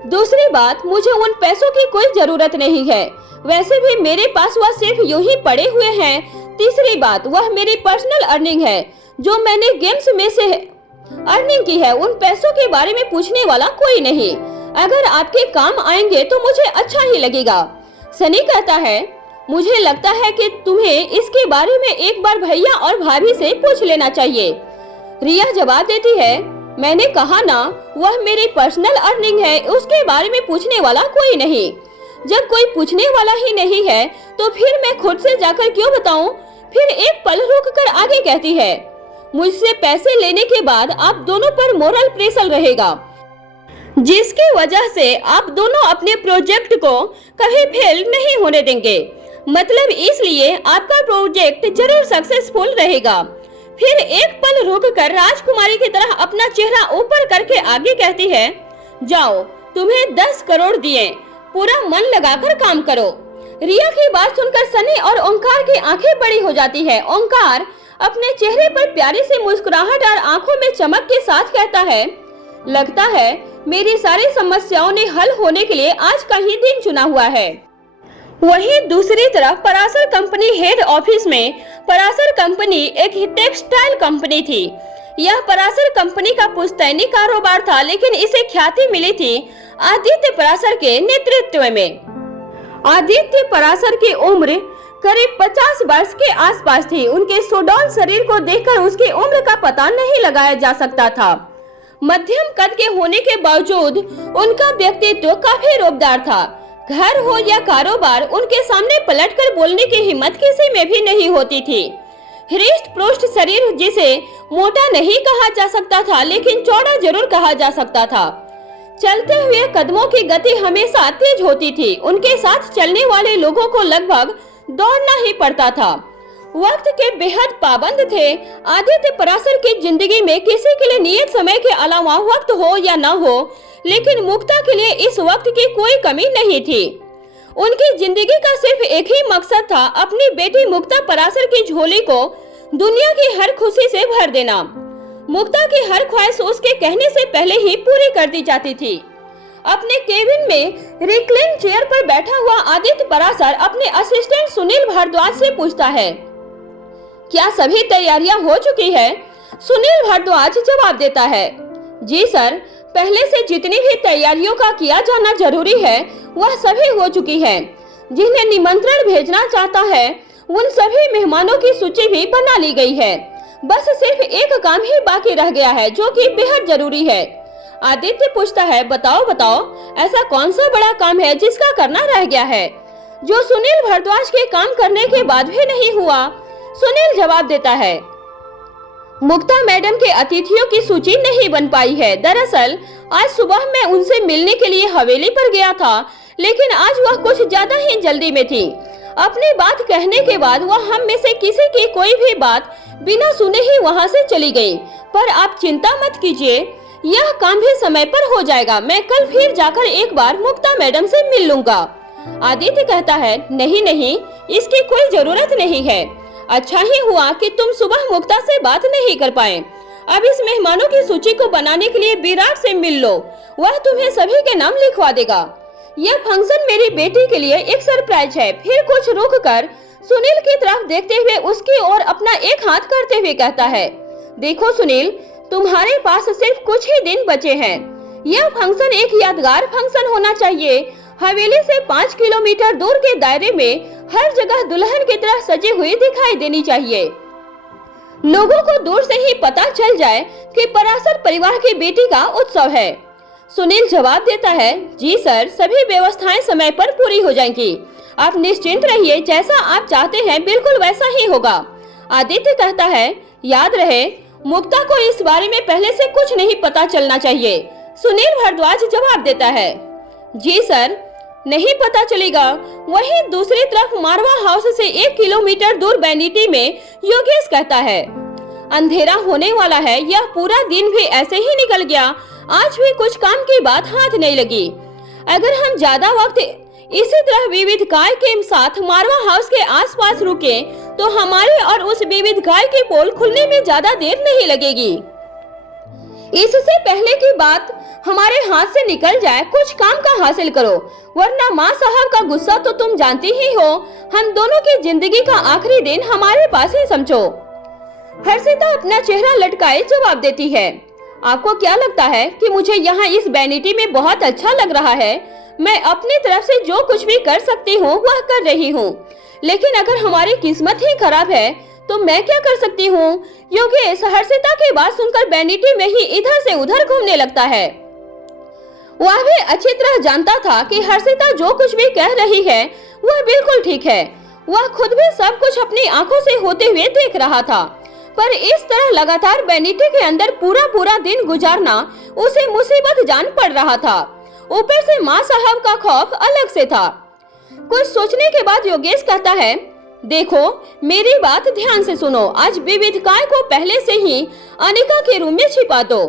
दूसरी बात, मुझे उन पैसों की कोई जरूरत नहीं है, वैसे भी मेरे पास वह सिर्फ यूं ही पड़े हुए हैं। तीसरी बात, वह मेरी पर्सनल अर्निंग है जो मैंने गेम्स में से अर्निंग की है। उन पैसों के बारे में पूछने वाला कोई नहीं। अगर आपके काम आएंगे तो मुझे अच्छा ही लगेगा। सनी कहता है मुझे लगता है कि तुम्हें इसके बारे में एक बार भैया और भाभी से पूछ लेना चाहिए। रिया जवाब देती है, मैंने कहा ना, वह मेरी पर्सनल अर्निंग है, उसके बारे में पूछने वाला कोई नहीं। जब कोई पूछने वाला ही नहीं है तो फिर मैं खुद से जाकर क्यों बताऊं? फिर एक पल रुक कर आगे कहती है, मुझसे पैसे लेने के बाद आप दोनों पर मोरल प्रेशर रहेगा, जिसकी वजह से आप दोनों अपने प्रोजेक्ट को कभी फेल नहीं होने देंगे। मतलब इसलिए आपका प्रोजेक्ट जरूर सक्सेसफुल रहेगा। फिर एक पल रुक कर राजकुमारी की तरह अपना चेहरा ऊपर करके आगे कहती है, जाओ, तुम्हें 10 करोड़ दिए, पूरा मन लगाकर काम करो। रिया की बात सुनकर सनी और ओंकार की आंखें बड़ी हो जाती है। ओंकार अपने चेहरे पर प्यारी सी मुस्कुराहट और आंखों में चमक के साथ कहता है, लगता है मेरी सारी समस्याओं ने हल होने के लिए आज का ही दिन चुना हुआ है। वहीं दूसरी तरफ पराशर कंपनी हेड ऑफिस में पराशर कंपनी एक टेक्सटाइल कंपनी थी। यह पराशर कंपनी का पुश्तैनी कारोबार था, लेकिन इसे ख्याति मिली थी आदित्य पराशर के नेतृत्व में। आदित्य पराशर की उम्र करीब 50 वर्ष के आसपास थी। उनके सुडौल शरीर को देखकर उसकी उम्र का पता नहीं लगाया जा सकता था। मध्यम कद के होने के बावजूद उनका व्यक्तित्व काफी रूपदार था। घर हो या कारोबार, उनके सामने पलटकर बोलने की हिम्मत किसी में भी नहीं होती थी। हृष्ट पुष्ट शरीर जिसे मोटा नहीं कहा जा सकता था, लेकिन चौड़ा जरूर कहा जा सकता था। चलते हुए कदमों की गति हमेशा तेज होती थी। उनके साथ चलने वाले लोगों को लगभग दौड़ना ही पड़ता था। वक्त के बेहद पाबंद थे। आदित्य पराशर की जिंदगी में किसी के लिए नियत समय के अलावा वक्त हो या न हो, लेकिन मुक्ता के लिए इस वक्त की कोई कमी नहीं थी। उनकी जिंदगी का सिर्फ एक ही मकसद था, अपनी बेटी मुक्ता पराशर की झोली को दुनिया की हर खुशी से भर देना। मुक्ता की हर ख्वाहिश उसके कहने से पहले ही पूरी कर दी जाती थी। अपने केबिन में रिक्लाइन चेयर पर बैठा हुआ आदित्य पराशर अपने असिस्टेंट सुनील भारद्वाज से पूछता है, क्या सभी तैयारियां हो चुकी है? सुनील भारद्वाज जवाब देता है, जी सर, पहले से जितनी भी तैयारियों का किया जाना जरूरी है वह सभी हो चुकी है। जिन्हें निमंत्रण भेजना चाहता है उन सभी मेहमानों की सूची भी बना ली गई है। बस सिर्फ एक काम ही बाकी रह गया है जो कि बेहद जरूरी है। आदित्य पूछता है, बताओ बताओ, ऐसा कौन सा बड़ा काम है जिसका करना रह गया है, जो सुनील भारद्वाज के काम करने के बाद भी नहीं हुआ? सुनील जवाब देता है, मुक्ता मैडम के अतिथियों की सूची नहीं बन पाई है। दरअसल आज सुबह मैं उनसे मिलने के लिए हवेली पर गया था, लेकिन आज वह कुछ ज्यादा ही जल्दी में थी। अपनी बात कहने के बाद वह हम में से किसी की कोई भी बात बिना सुने ही वहां से चली गई। पर आप चिंता मत कीजिए, यह काम भी समय पर हो जाएगा। मैं कल फिर जाकर एक बार मुक्ता मैडम से मिल लूंगा। आदित्य कहता है, नहीं नहीं, इसकी कोई जरूरत नहीं है। अच्छा ही हुआ कि तुम सुबह मुक्ता से बात नहीं कर पाए। अब इस मेहमानों की सूची को बनाने के लिए विराट से मिल लो, वह तुम्हें सभी के नाम लिखवा देगा। यह फंक्शन मेरी बेटी के लिए एक सरप्राइज है। फिर कुछ रुक कर सुनील की तरफ देखते हुए उसकी ओर अपना एक हाथ करते हुए कहता है, देखो सुनील, तुम्हारे पास सिर्फ कुछ ही दिन बचे हैं। यह फंक्शन एक यादगार फंक्शन होना चाहिए। हवेली से 5 किलोमीटर दूर के दायरे में हर जगह दुल्हन की तरह सजी हुई दिखाई देनी चाहिए। लोगों को दूर से ही पता चल जाए कि पराशर परिवार की बेटी का उत्सव है। सुनील जवाब देता है, जी सर, सभी व्यवस्थाएं समय पर पूरी हो जाएंगी। आप निश्चिंत रहिए, जैसा आप चाहते हैं बिल्कुल वैसा ही होगा। आदित्य कहता है, याद रहे, मुक्ता को इस बारे में पहले से कुछ नहीं पता चलना चाहिए। सुनील भारद्वाज जवाब देता है, जी सर, नहीं पता चलेगा। वहीं दूसरी तरफ मारवा हाउस से 1 किलोमीटर दूर वैनिटी में योगेश कहता है, अंधेरा होने वाला है। यह पूरा दिन भी ऐसे ही निकल गया, आज भी कुछ काम की बात हाथ नहीं लगी। अगर हम ज्यादा वक्त इसी तरह विविध गाय के साथ मारवा हाउस के आसपास रुके तो हमारे और उस विविध गाय के पोल खुलने में ज्यादा देर नहीं लगेगी। इससे पहले की बात हमारे हाथ से निकल जाए, कुछ काम का हासिल करो, वरना माँ साहब का गुस्सा तो तुम जानती ही हो। हम दोनों की जिंदगी का आखिरी दिन हमारे पास ही समझो। हर्षिता अपना चेहरा लटकाए जवाब देती है, आपको क्या लगता है कि मुझे यहाँ इस वैनिटी में बहुत अच्छा लग रहा है? मैं अपनी तरफ से जो कुछ भी कर सकती हूँ वह कर रही हूँ, लेकिन अगर हमारी किस्मत ही खराब है तो मैं क्या कर सकती हूँ। योगेश हर्षिता की बात सुनकर वैनिटी में ही इधर से उधर घूमने लगता है। वह भी अच्छी तरह जानता था कि हर्षिता जो कुछ भी कह रही है वह बिल्कुल ठीक है। वह खुद भी सब कुछ अपनी आंखों से होते हुए देख रहा था, पर इस तरह लगातार वैनिटी के अंदर पूरा दिन गुजारना उसे मुसीबत जान पड़ रहा था। ऊपर से माँ साहब का खौफ अलग से था। कुछ सोचने के बाद योगेश कहता है, देखो मेरी बात ध्यान से सुनो। आज विविधकाय को पहले से ही अनिका के रूम में छिपा दो।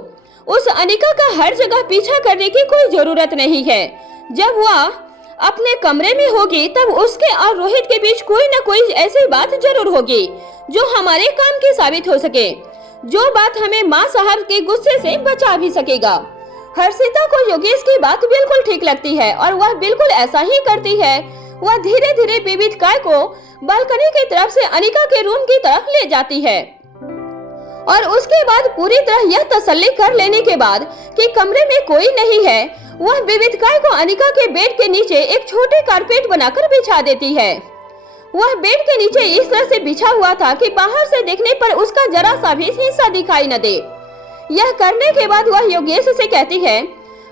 उस अनिका का हर जगह पीछा करने की कोई जरूरत नहीं है। जब वह अपने कमरे में होगी तब उसके और रोहित के बीच कोई न कोई ऐसी बात जरूर होगी जो हमारे काम की साबित हो सके, जो बात हमें माँ साहब के गुस्से से बचा भी सकेगा। हर्षिता को योगेश की बात बिल्कुल ठीक लगती है और वह बिल्कुल ऐसा ही करती है। वह धीरे धीरे विविधकाय को बालकनी की तरफ से अनिका के रूम की तरफ ले जाती है और उसके बाद पूरी तरह यह तसल्ली कर लेने के बाद कि कमरे में कोई नहीं है, वह विविधकाय को अनिका के बेड के नीचे एक छोटे कारपेट बनाकर बिछा देती है। वह बेड के नीचे इस तरह से बिछा हुआ था कि बाहर से देखने पर उसका जरा सा भी हिस्सा दिखाई न दे। यह करने के बाद वह योगेश से कहती है,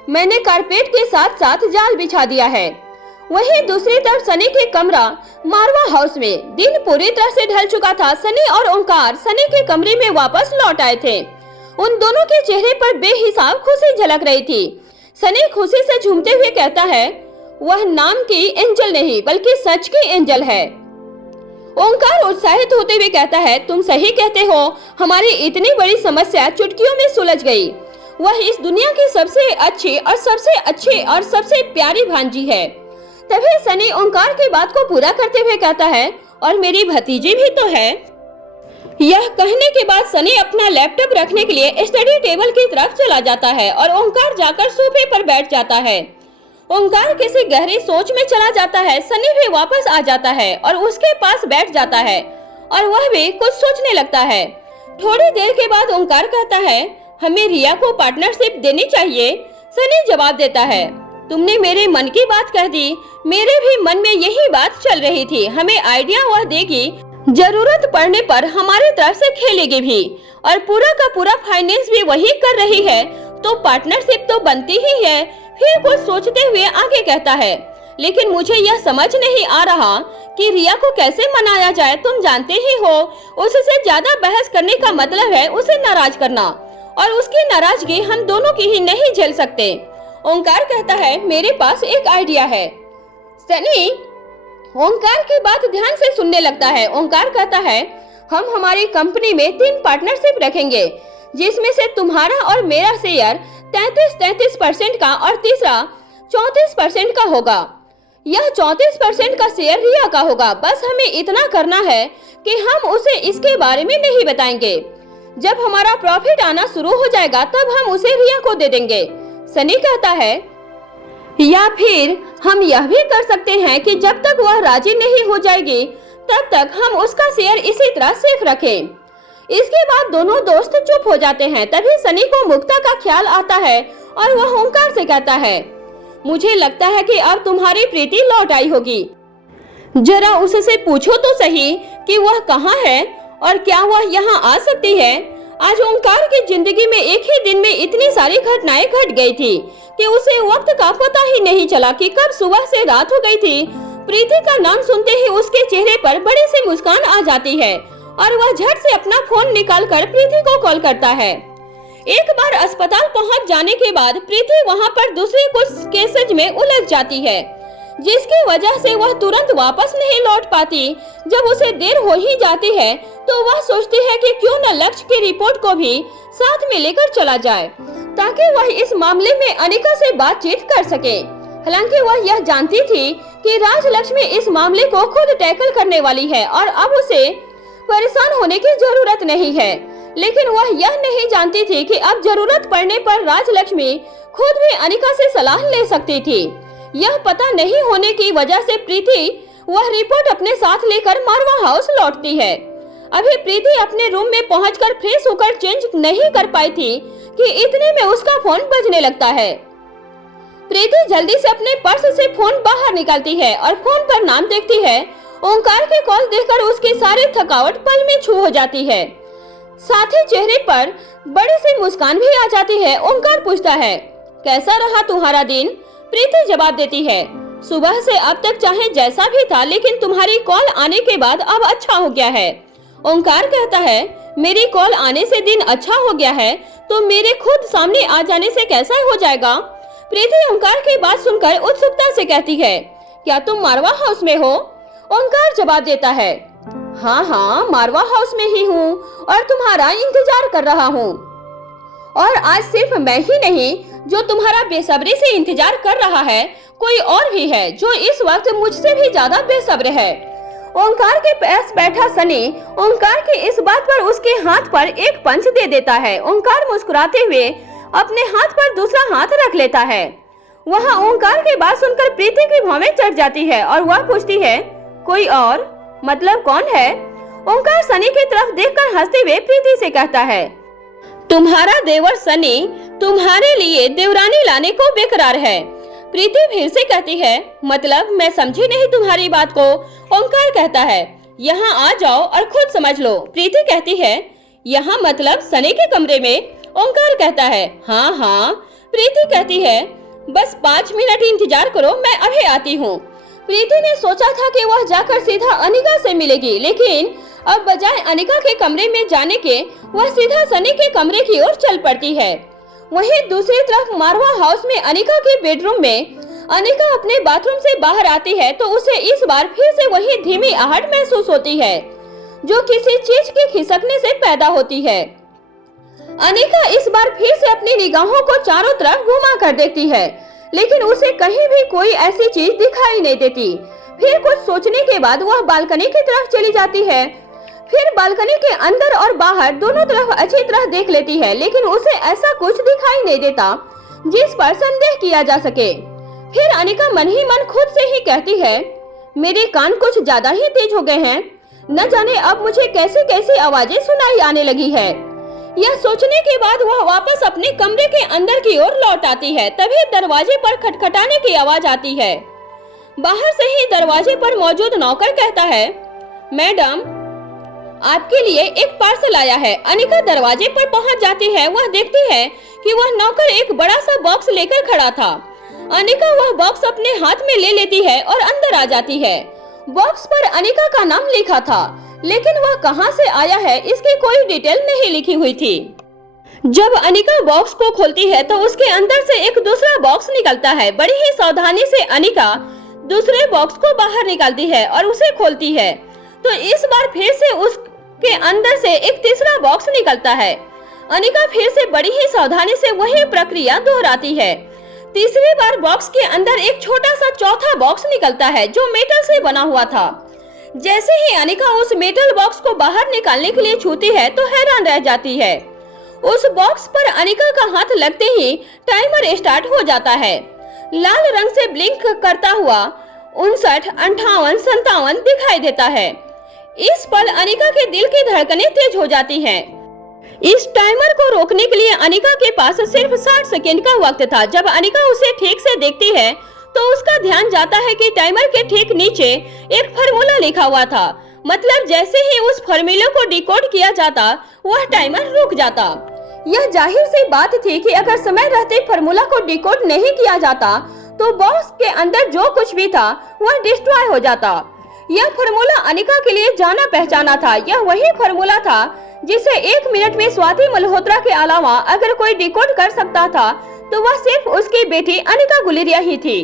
मैंने कारपेट के साथ साथ जाल बिछा दिया है। वहीं दूसरी तरफ सनी के कमरा मारवा हाउस में दिन पूरी तरह से ढल चुका था। सनी और ओंकार सनी के कमरे में वापस लौट आए थे। उन दोनों के चेहरे पर बेहिसाब खुशी झलक रही थी। सनी खुशी से झूमते हुए कहता है, वह नाम की एंजल नहीं बल्कि सच की एंजल है। ओंकार उत्साहित होते हुए कहता है, तुम सही कहते हो, हमारी इतनी बड़ी समस्या चुटकियों में सुलझ गई। वह इस दुनिया की सबसे अच्छी और सबसे प्यारी भांजी है। तभी सनी ओंकार की बात को पूरा करते हुए कहता है, और मेरी भतीजी भी तो है। यह कहने के बाद सनी अपना लैपटॉप रखने के लिए स्टडी टेबल की तरफ चला जाता है और ओंकार जाकर सोफे पर बैठ जाता है। ओंकार किसी गहरी सोच में चला जाता है। सनी भी वापस आ जाता है और उसके पास बैठ जाता है और वह भी कुछ सोचने लगता है। थोड़ी देर के बाद ओंकार कहता है, हमें रिया को पार्टनरशिप देनी चाहिए। सनी जवाब देता है, तुमने मेरे मन की बात कह दी। मेरे भी मन में यही बात चल रही थी। हमें आइडिया वह देगी, जरूरत पड़ने पर हमारी तरफ से खेलेगी भी और पूरा का पूरा फाइनेंस भी वही कर रही है, तो पार्टनरशिप तो बनती ही है। फिर कुछ सोचते हुए आगे कहता है, लेकिन मुझे यह समझ नहीं आ रहा कि रिया को कैसे मनाया जाए। तुम जानते ही हो, उससे ज्यादा बहस करने का मतलब है उसे नाराज करना, और उसकी नाराजगी हम दोनों की ही नहीं झेल सकते। ओंकार कहता है, मेरे पास एक आइडिया है। सनी ओंकार की बात ध्यान से सुनने लगता है। ओंकार कहता है, हम हमारी कंपनी में 3 पार्टनरशिप रखेंगे, जिसमें से तुम्हारा और मेरा शेयर 33% का और तीसरा 34% का होगा। यह 34% का शेयर रिया का होगा। बस हमें इतना करना है कि हम उसे इसके बारे में नहीं बताएंगे। जब हमारा प्रॉफिट आना शुरू हो जाएगा तब हम उसे रिया को दे देंगे। सनी कहता है, या फिर हम यह भी कर सकते हैं कि जब तक वह राजी नहीं हो जाएगी तब तक हम उसका शेयर इसी तरह सेफ रखें। इसके बाद दोनों दोस्त चुप हो जाते हैं। तभी सनी को मुक्ता का ख्याल आता है और वह ओंकार से कहता है, मुझे लगता है कि अब तुम्हारी प्रीति लौट आई होगी। जरा उससे पूछो तो सही कि वह कहाँ है और क्या वह यहाँ आ सकती है। आज ओंकार की जिंदगी में एक ही दिन में इतनी सारी घटनाएं घट गई थी कि उसे वक्त का पता ही नहीं चला कि कब सुबह से रात हो गई थी। प्रीति का नाम सुनते ही उसके चेहरे पर बड़ी सी मुस्कान आ जाती है और वह झट से अपना फोन निकालकर प्रीति को कॉल करता है। एक बार अस्पताल पहुंच जाने के बाद प्रीति वहां पर दूसरे कुछ केसेज में उलझ जाती है, जिसकी वजह से वह तुरंत वापस नहीं लौट पाती। जब उसे देर हो ही जाती है तो वह सोचती है कि क्यों न लक्ष्य की रिपोर्ट को भी साथ में लेकर चला जाए, ताकि वह इस मामले में अनिका से बातचीत कर सके। हालांकि वह यह जानती थी कि राजलक्ष्मी इस मामले को खुद टैकल करने वाली है और अब उसे परेशान होने की जरूरत नहीं है, लेकिन वह यह नहीं जानती थी कि अब जरूरत पड़ने पर राजलक्ष्मी खुद भी अनिका से सलाह ले सकती थी। यह पता नहीं होने की वजह से प्रीति वह रिपोर्ट अपने साथ लेकर मारवा हाउस लौटती है। अभी प्रीति अपने रूम में पहुंचकर फ्रेश होकर चेंज नहीं कर पाई थी कि इतने में उसका फोन बजने लगता है। प्रीति जल्दी से अपने पर्स से फोन बाहर निकालती है और फोन पर नाम देखती है ओंकार के कॉल देखकर उसकी सारी थकावट पल में छू हो जाती है, साथ ही चेहरे पर बड़ी सी मुस्कान भी आ जाती है। ओंकार पूछता है, कैसा रहा तुम्हारा दिन? प्रीति जवाब देती है, सुबह से अब तक चाहे जैसा भी था, लेकिन तुम्हारी कॉल आने के बाद अब अच्छा हो गया है। ओंकार कहता है, मेरी कॉल आने से दिन अच्छा हो गया है तो मेरे खुद सामने आ जाने से कैसा हो जाएगा? प्रीति ओंकार की बात सुनकर उत्सुकता से कहती है, क्या तुम मारवा हाउस में हो? ओंकार जवाब देता है, हाँ मारवा हाउस में ही हूँ और तुम्हारा इंतजार कर रहा हूँ। और आज सिर्फ मैं ही नहीं, जो तुम्हारा बेसब्री से इंतजार कर रहा है कोई और भी है जो इस वक्त मुझसे भी ज्यादा बेसब्र है। ओंकार के पास बैठा सनी ओंकार की इस बात पर उसके हाथ पर एक पंच दे देता है। ओंकार मुस्कुराते हुए अपने हाथ पर दूसरा हाथ रख लेता है। वहाँ ओंकार की बात सुनकर प्रीति की भौवें चढ़ जाती है और वह पूछती है, कोई और? मतलब कौन है? ओंकार सनी की तरफ देखकर हंसते हुए प्रीति से कहता है, तुम्हारा देवर सनी तुम्हारे लिए देवरानी लाने को बेकरार है। प्रीति फिर से कहती है, मतलब मैं समझी नहीं तुम्हारी बात को। ओंकार कहता है, यहाँ आ जाओ और खुद समझ लो। प्रीति कहती है, यहाँ मतलब सनी के कमरे में? ओंकार कहता है, हाँ। प्रीति कहती है, बस 5 मिनट इंतजार करो, मैं अभी आती हूँ। प्रीति ने सोचा था कि वह जाकर सीधा अनिका से मिलेगी, लेकिन अब बजाय अनिका के कमरे में जाने के वह सीधा सनी के कमरे की ओर चल पड़ती है। वहीं दूसरी तरफ मारवा हाउस में अनिका के बेडरूम में अनिका अपने बाथरूम से बाहर आती है तो उसे इस बार फिर से वही धीमी आहट महसूस होती है जो किसी चीज के खिसकने से पैदा होती है। अनिका इस बार फिर से अपनी निगाहों को चारों तरफ घुमा कर देखती है, लेकिन उसे कहीं भी कोई ऐसी चीज दिखाई नहीं देती। फिर कुछ सोचने के बाद वह बालकनी की तरफ चली जाती है। फिर बालकनी के अंदर और बाहर दोनों तरफ अच्छी तरह देख लेती है, लेकिन उसे ऐसा कुछ दिखाई नहीं देता जिस पर संदेह किया जा सके। फिर अनिका मन ही मन खुद से ही कहती है, मेरे कान कुछ ज्यादा ही तेज हो गए हैं, न जाने अब मुझे कैसी कैसी आवाजें सुनाई आने लगी है। यह सोचने के बाद वह वापस अपने कमरे के अंदर की ओर लौट आती है। तभी दरवाजे पर खटखटाने की आवाज आती है। बाहर से ही दरवाजे पर मौजूद नौकर कहता है, मैडम आपके लिए एक पार्सल आया है। अनिका दरवाजे पर पहुंच जाती है। वह देखती है कि वह नौकर एक बड़ा सा बॉक्स लेकर खड़ा था। अनिका वह बॉक्स अपने हाथ में ले लेती है और अंदर आ जाती है। बॉक्स पर अनिका का नाम लिखा था, लेकिन वह कहां से आया है इसकी कोई डिटेल नहीं लिखी हुई थी। जब अनिका बॉक्स को खोलती है तो उसके अंदर से एक दूसरा बॉक्स निकलता है। बड़ी ही सावधानी से अनिका दूसरे बॉक्स को बाहर निकालती है और उसे खोलती है तो इस बार फिर से उसके अंदर से एक तीसरा बॉक्स निकलता है। अनिका फिर से बड़ी ही सावधानी से वही प्रक्रिया दोहराती है। तीसरी बार बॉक्स के अंदर एक छोटा सा चौथा बॉक्स निकलता है जो मेटल से बना हुआ था। जैसे ही अनिका उस मेटल बॉक्स को बाहर निकालने के लिए छूती है तो हैरान रह जाती है। उस बॉक्स पर अनिका का हाथ लगते ही टाइमर स्टार्ट हो जाता है। लाल रंग से ब्लिंक करता हुआ 59, 58, 57 दिखाई देता है। इस पल अनिका के दिल की धड़कनें तेज हो जाती हैं। इस टाइमर को रोकने के लिए अनिका के पास सिर्फ 60 सेकेंड का वक्त था। जब अनिका उसे ठीक से देखती है तो उसका ध्यान जाता है कि टाइमर के ठीक नीचे एक फार्मूला लिखा हुआ था। मतलब जैसे ही उस फार्मूले को डिकोड किया जाता वह टाइमर रुक जाता। यह जाहिर सी बात थी कि अगर समय रहते फार्मूला को डिकोड नहीं किया जाता तो बॉक्स के अंदर जो कुछ भी था वह डिस्ट्रॉय हो जाता। यह फार्मूला अनिका के लिए जाना पहचाना था। यह वही फार्मूला था जिसे 1 मिनट में स्वाति मल्होत्रा के अलावा अगर कोई डिकोड कर सकता था तो वह सिर्फ उसकी बेटी अनिका गुलेरिया ही थी।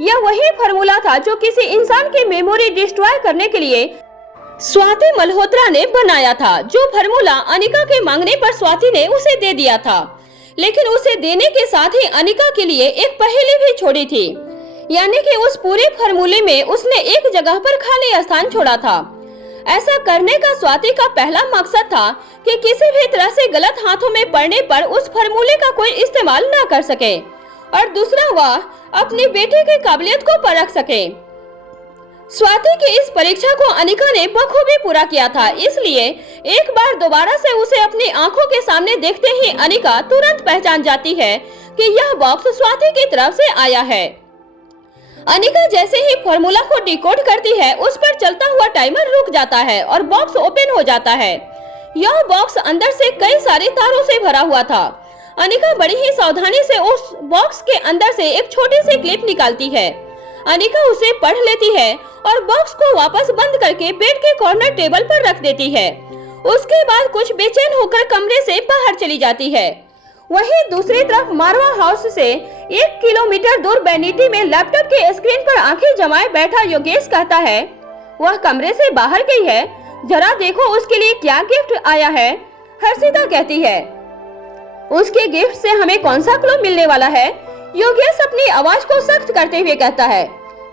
यह वही फार्मूला था जो किसी इंसान की मेमोरी डिस्ट्रॉय करने के लिए स्वाति मल्होत्रा ने बनाया था। जो फार्मूला अनिका के मांगने पर स्वाति ने उसे दे दिया था, लेकिन उसे देने के साथ ही अनिका के लिए एक पहेली भी छोड़ी थी, यानी कि उस पूरे फार्मूले में उसने एक जगह पर खाली स्थान छोड़ा था। ऐसा करने का स्वाति का पहला मकसद था कि किसी भी तरह से गलत हाथों में पड़ने पर उस फार्मूले का कोई इस्तेमाल न कर सके, और दूसरा वह अपनी बेटी की काबिलियत को परख सके। स्वाति की इस परीक्षा को अनिका ने बखूबी पूरा किया था, इसलिए एक बार दोबारा से उसे अपनी आंखों के सामने देखते ही अनिका तुरंत पहचान जाती है कि यह बॉक्स स्वाति की तरफ से आया है। अनिका जैसे ही फॉर्मूला को डिकोड करती है, उस पर चलता हुआ टाइमर रुक जाता है और बॉक्स ओपन हो जाता है। यह बॉक्स अंदर से कई सारे तारों से भरा हुआ था। अनिका बड़ी ही सावधानी से उस बॉक्स के अंदर से एक छोटी सी क्लिप निकालती है। अनिका उसे पढ़ लेती है और बॉक्स को वापस बंद करके बेड के कॉर्नर टेबल पर रख देती है। उसके बाद कुछ बेचैन होकर कमरे से बाहर चली जाती है। वहीं दूसरी तरफ मारवा हाउस से 1 किलोमीटर दूर वैनिटी में लैपटॉप के स्क्रीन पर आंखें जमाए बैठा योगेश कहता है, वह कमरे से बाहर गई है, जरा देखो उसके लिए क्या गिफ्ट आया है। हर्षिता कहती है, उसके गिफ्ट से हमें कौन सा क्लू मिलने वाला है। योगेश अपनी आवाज को सख्त करते हुए कहता है,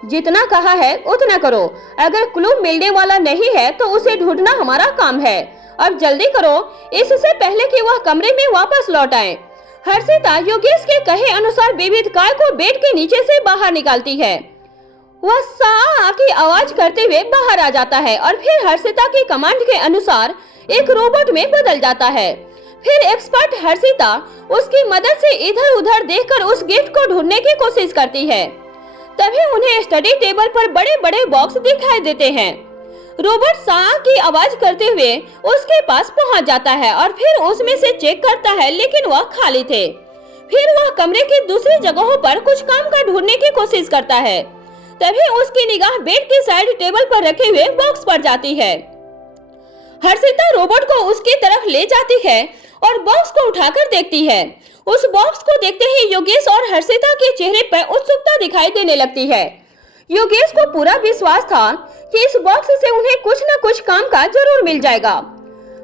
जितना कहा है उतना करो, अगर क्लू मिलने वाला नहीं है तो उसे ढूंढना हमारा काम है। अब जल्दी करो, इससे पहले कि वह कमरे में वापस लौट आए। हर्षिता योगेश के कहे अनुसार बेबी काय को बेड के नीचे से बाहर निकालती है। वह सा की आवाज करते हुए बाहर आ जाता है और फिर हर्षिता की कमांड के अनुसार एक रोबोट में बदल जाता है। फिर एक्सपर्ट हर्षिता उसकी मदद से इधर उधर देखकर उस गिफ्ट को ढूंढने की कोशिश करती है। तभी उन्हें स्टडी टेबल पर बड़े बड़े बॉक्स दिखाई देते हैं। रोबोट सा की आवाज करते हुए उसके पास पहुंच जाता है और फिर उसमें से चेक करता है, लेकिन वह खाली थे। फिर वह कमरे की दूसरी जगहों पर कुछ काम का ढूंढने की कोशिश करता है। तभी उसकी निगाह बेड की साइड टेबल पर रखे हुए बॉक्स पर जाती है। हर्षिता रोबोट को उसकी तरफ ले जाती है और बॉक्स को उठाकर देखती है। उस बॉक्स को देखते ही योगेश और हर्षिता के चेहरे पर उत्सुकता दिखाई देने लगती है। योगेश को पूरा विश्वास था कि इस बॉक्स से उन्हें कुछ न कुछ काम का जरूर मिल जाएगा।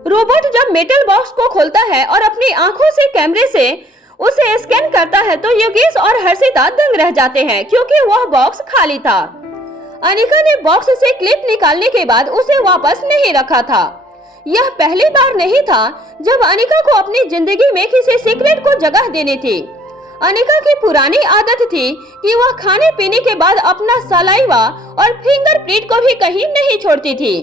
रोबोट जब मेटल बॉक्स को खोलता है और अपनी आंखों से कैमरे से उसे स्कैन करता है तो योगेश और हर्षिता दंग रह जाते हैं, क्योंकि वह बॉक्स खाली था। अनिका ने बॉक्स से क्लिप निकालने के बाद उसे वापस नहीं रखा था। यह पहली बार नहीं था जब अनिका को अपनी जिंदगी में किसी सीक्रेट को जगह देनी थी। अनिका की पुरानी आदत थी कि वह खाने पीने के बाद अपना सलाइवा और फिंगरप्रिंट को भी कहीं नहीं छोड़ती थी।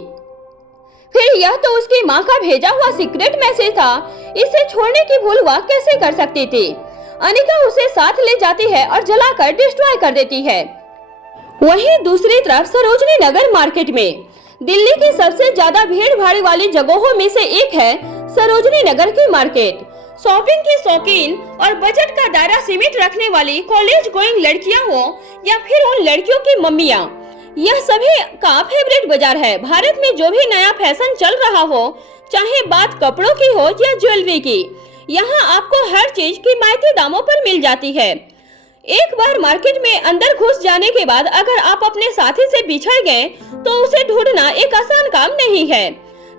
फिर यह तो उसकी माँ का भेजा हुआ सीक्रेट मैसेज था, इसे छोड़ने की भूल वह कैसे कर सकती थी। अनिका उसे साथ ले जाती है और जलाकर डिस्ट्रॉय कर देती है। वहीं दूसरी तरफ सरोजनी नगर मार्केट में दिल्ली की सबसे ज्यादा भीड़ भाड़ वाली जगहों में से एक है सरोजनी नगर की मार्केट। शॉपिंग की शौकीन और बजट का दायरा सीमित रखने वाली कॉलेज गोइंग लड़कियां हो या फिर उन लड़कियों की मम्मियां, यह सभी का फेवरेट बाजार है। भारत में जो भी नया फैशन चल रहा हो, चाहे बात कपड़ों की हो या ज्वेलरी की, यहाँ आपको हर चीज किफायती दामों पर मिल जाती है। एक बार मार्केट में अंदर घुस जाने के बाद अगर आप अपने साथी से बिछड़ गए तो उसे ढूंढना एक आसान काम नहीं है,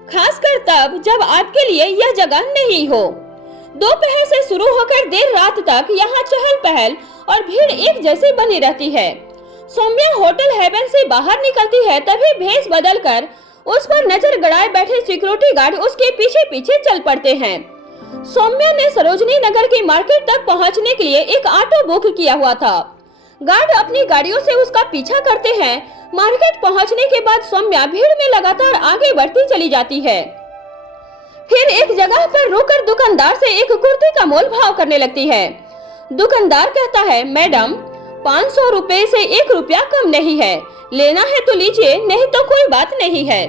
खासकर तब जब आपके लिए यह जगह नहीं हो। दोपहर से शुरू होकर देर रात तक यहाँ चहल पहल और भीड़ एक जैसी बनी रहती है। सौम्या होटल हेवन से बाहर निकलती है, तभी भेष बदलकर उस पर नजर गड़ाए बैठे सिक्योरिटी गार्ड उसके पीछे पीछे चल पड़ते हैं। सौम्या ने सरोजनी नगर की मार्केट तक पहुंचने के लिए एक ऑटो बुक किया हुआ था। गार्ड अपनी गाड़ियों से उसका पीछा करते हैं। मार्केट पहुंचने के बाद सौम्या भीड़ में लगातार आगे बढ़ती चली जाती है। फिर एक जगह पर रुककर दुकानदार से एक कुर्ती का मोल भाव करने लगती है। दुकानदार कहता है, मैडम 500 रुपए से 1 रुपया कम नहीं है, लेना है तो लीजिए, नहीं तो कोई बात नहीं है।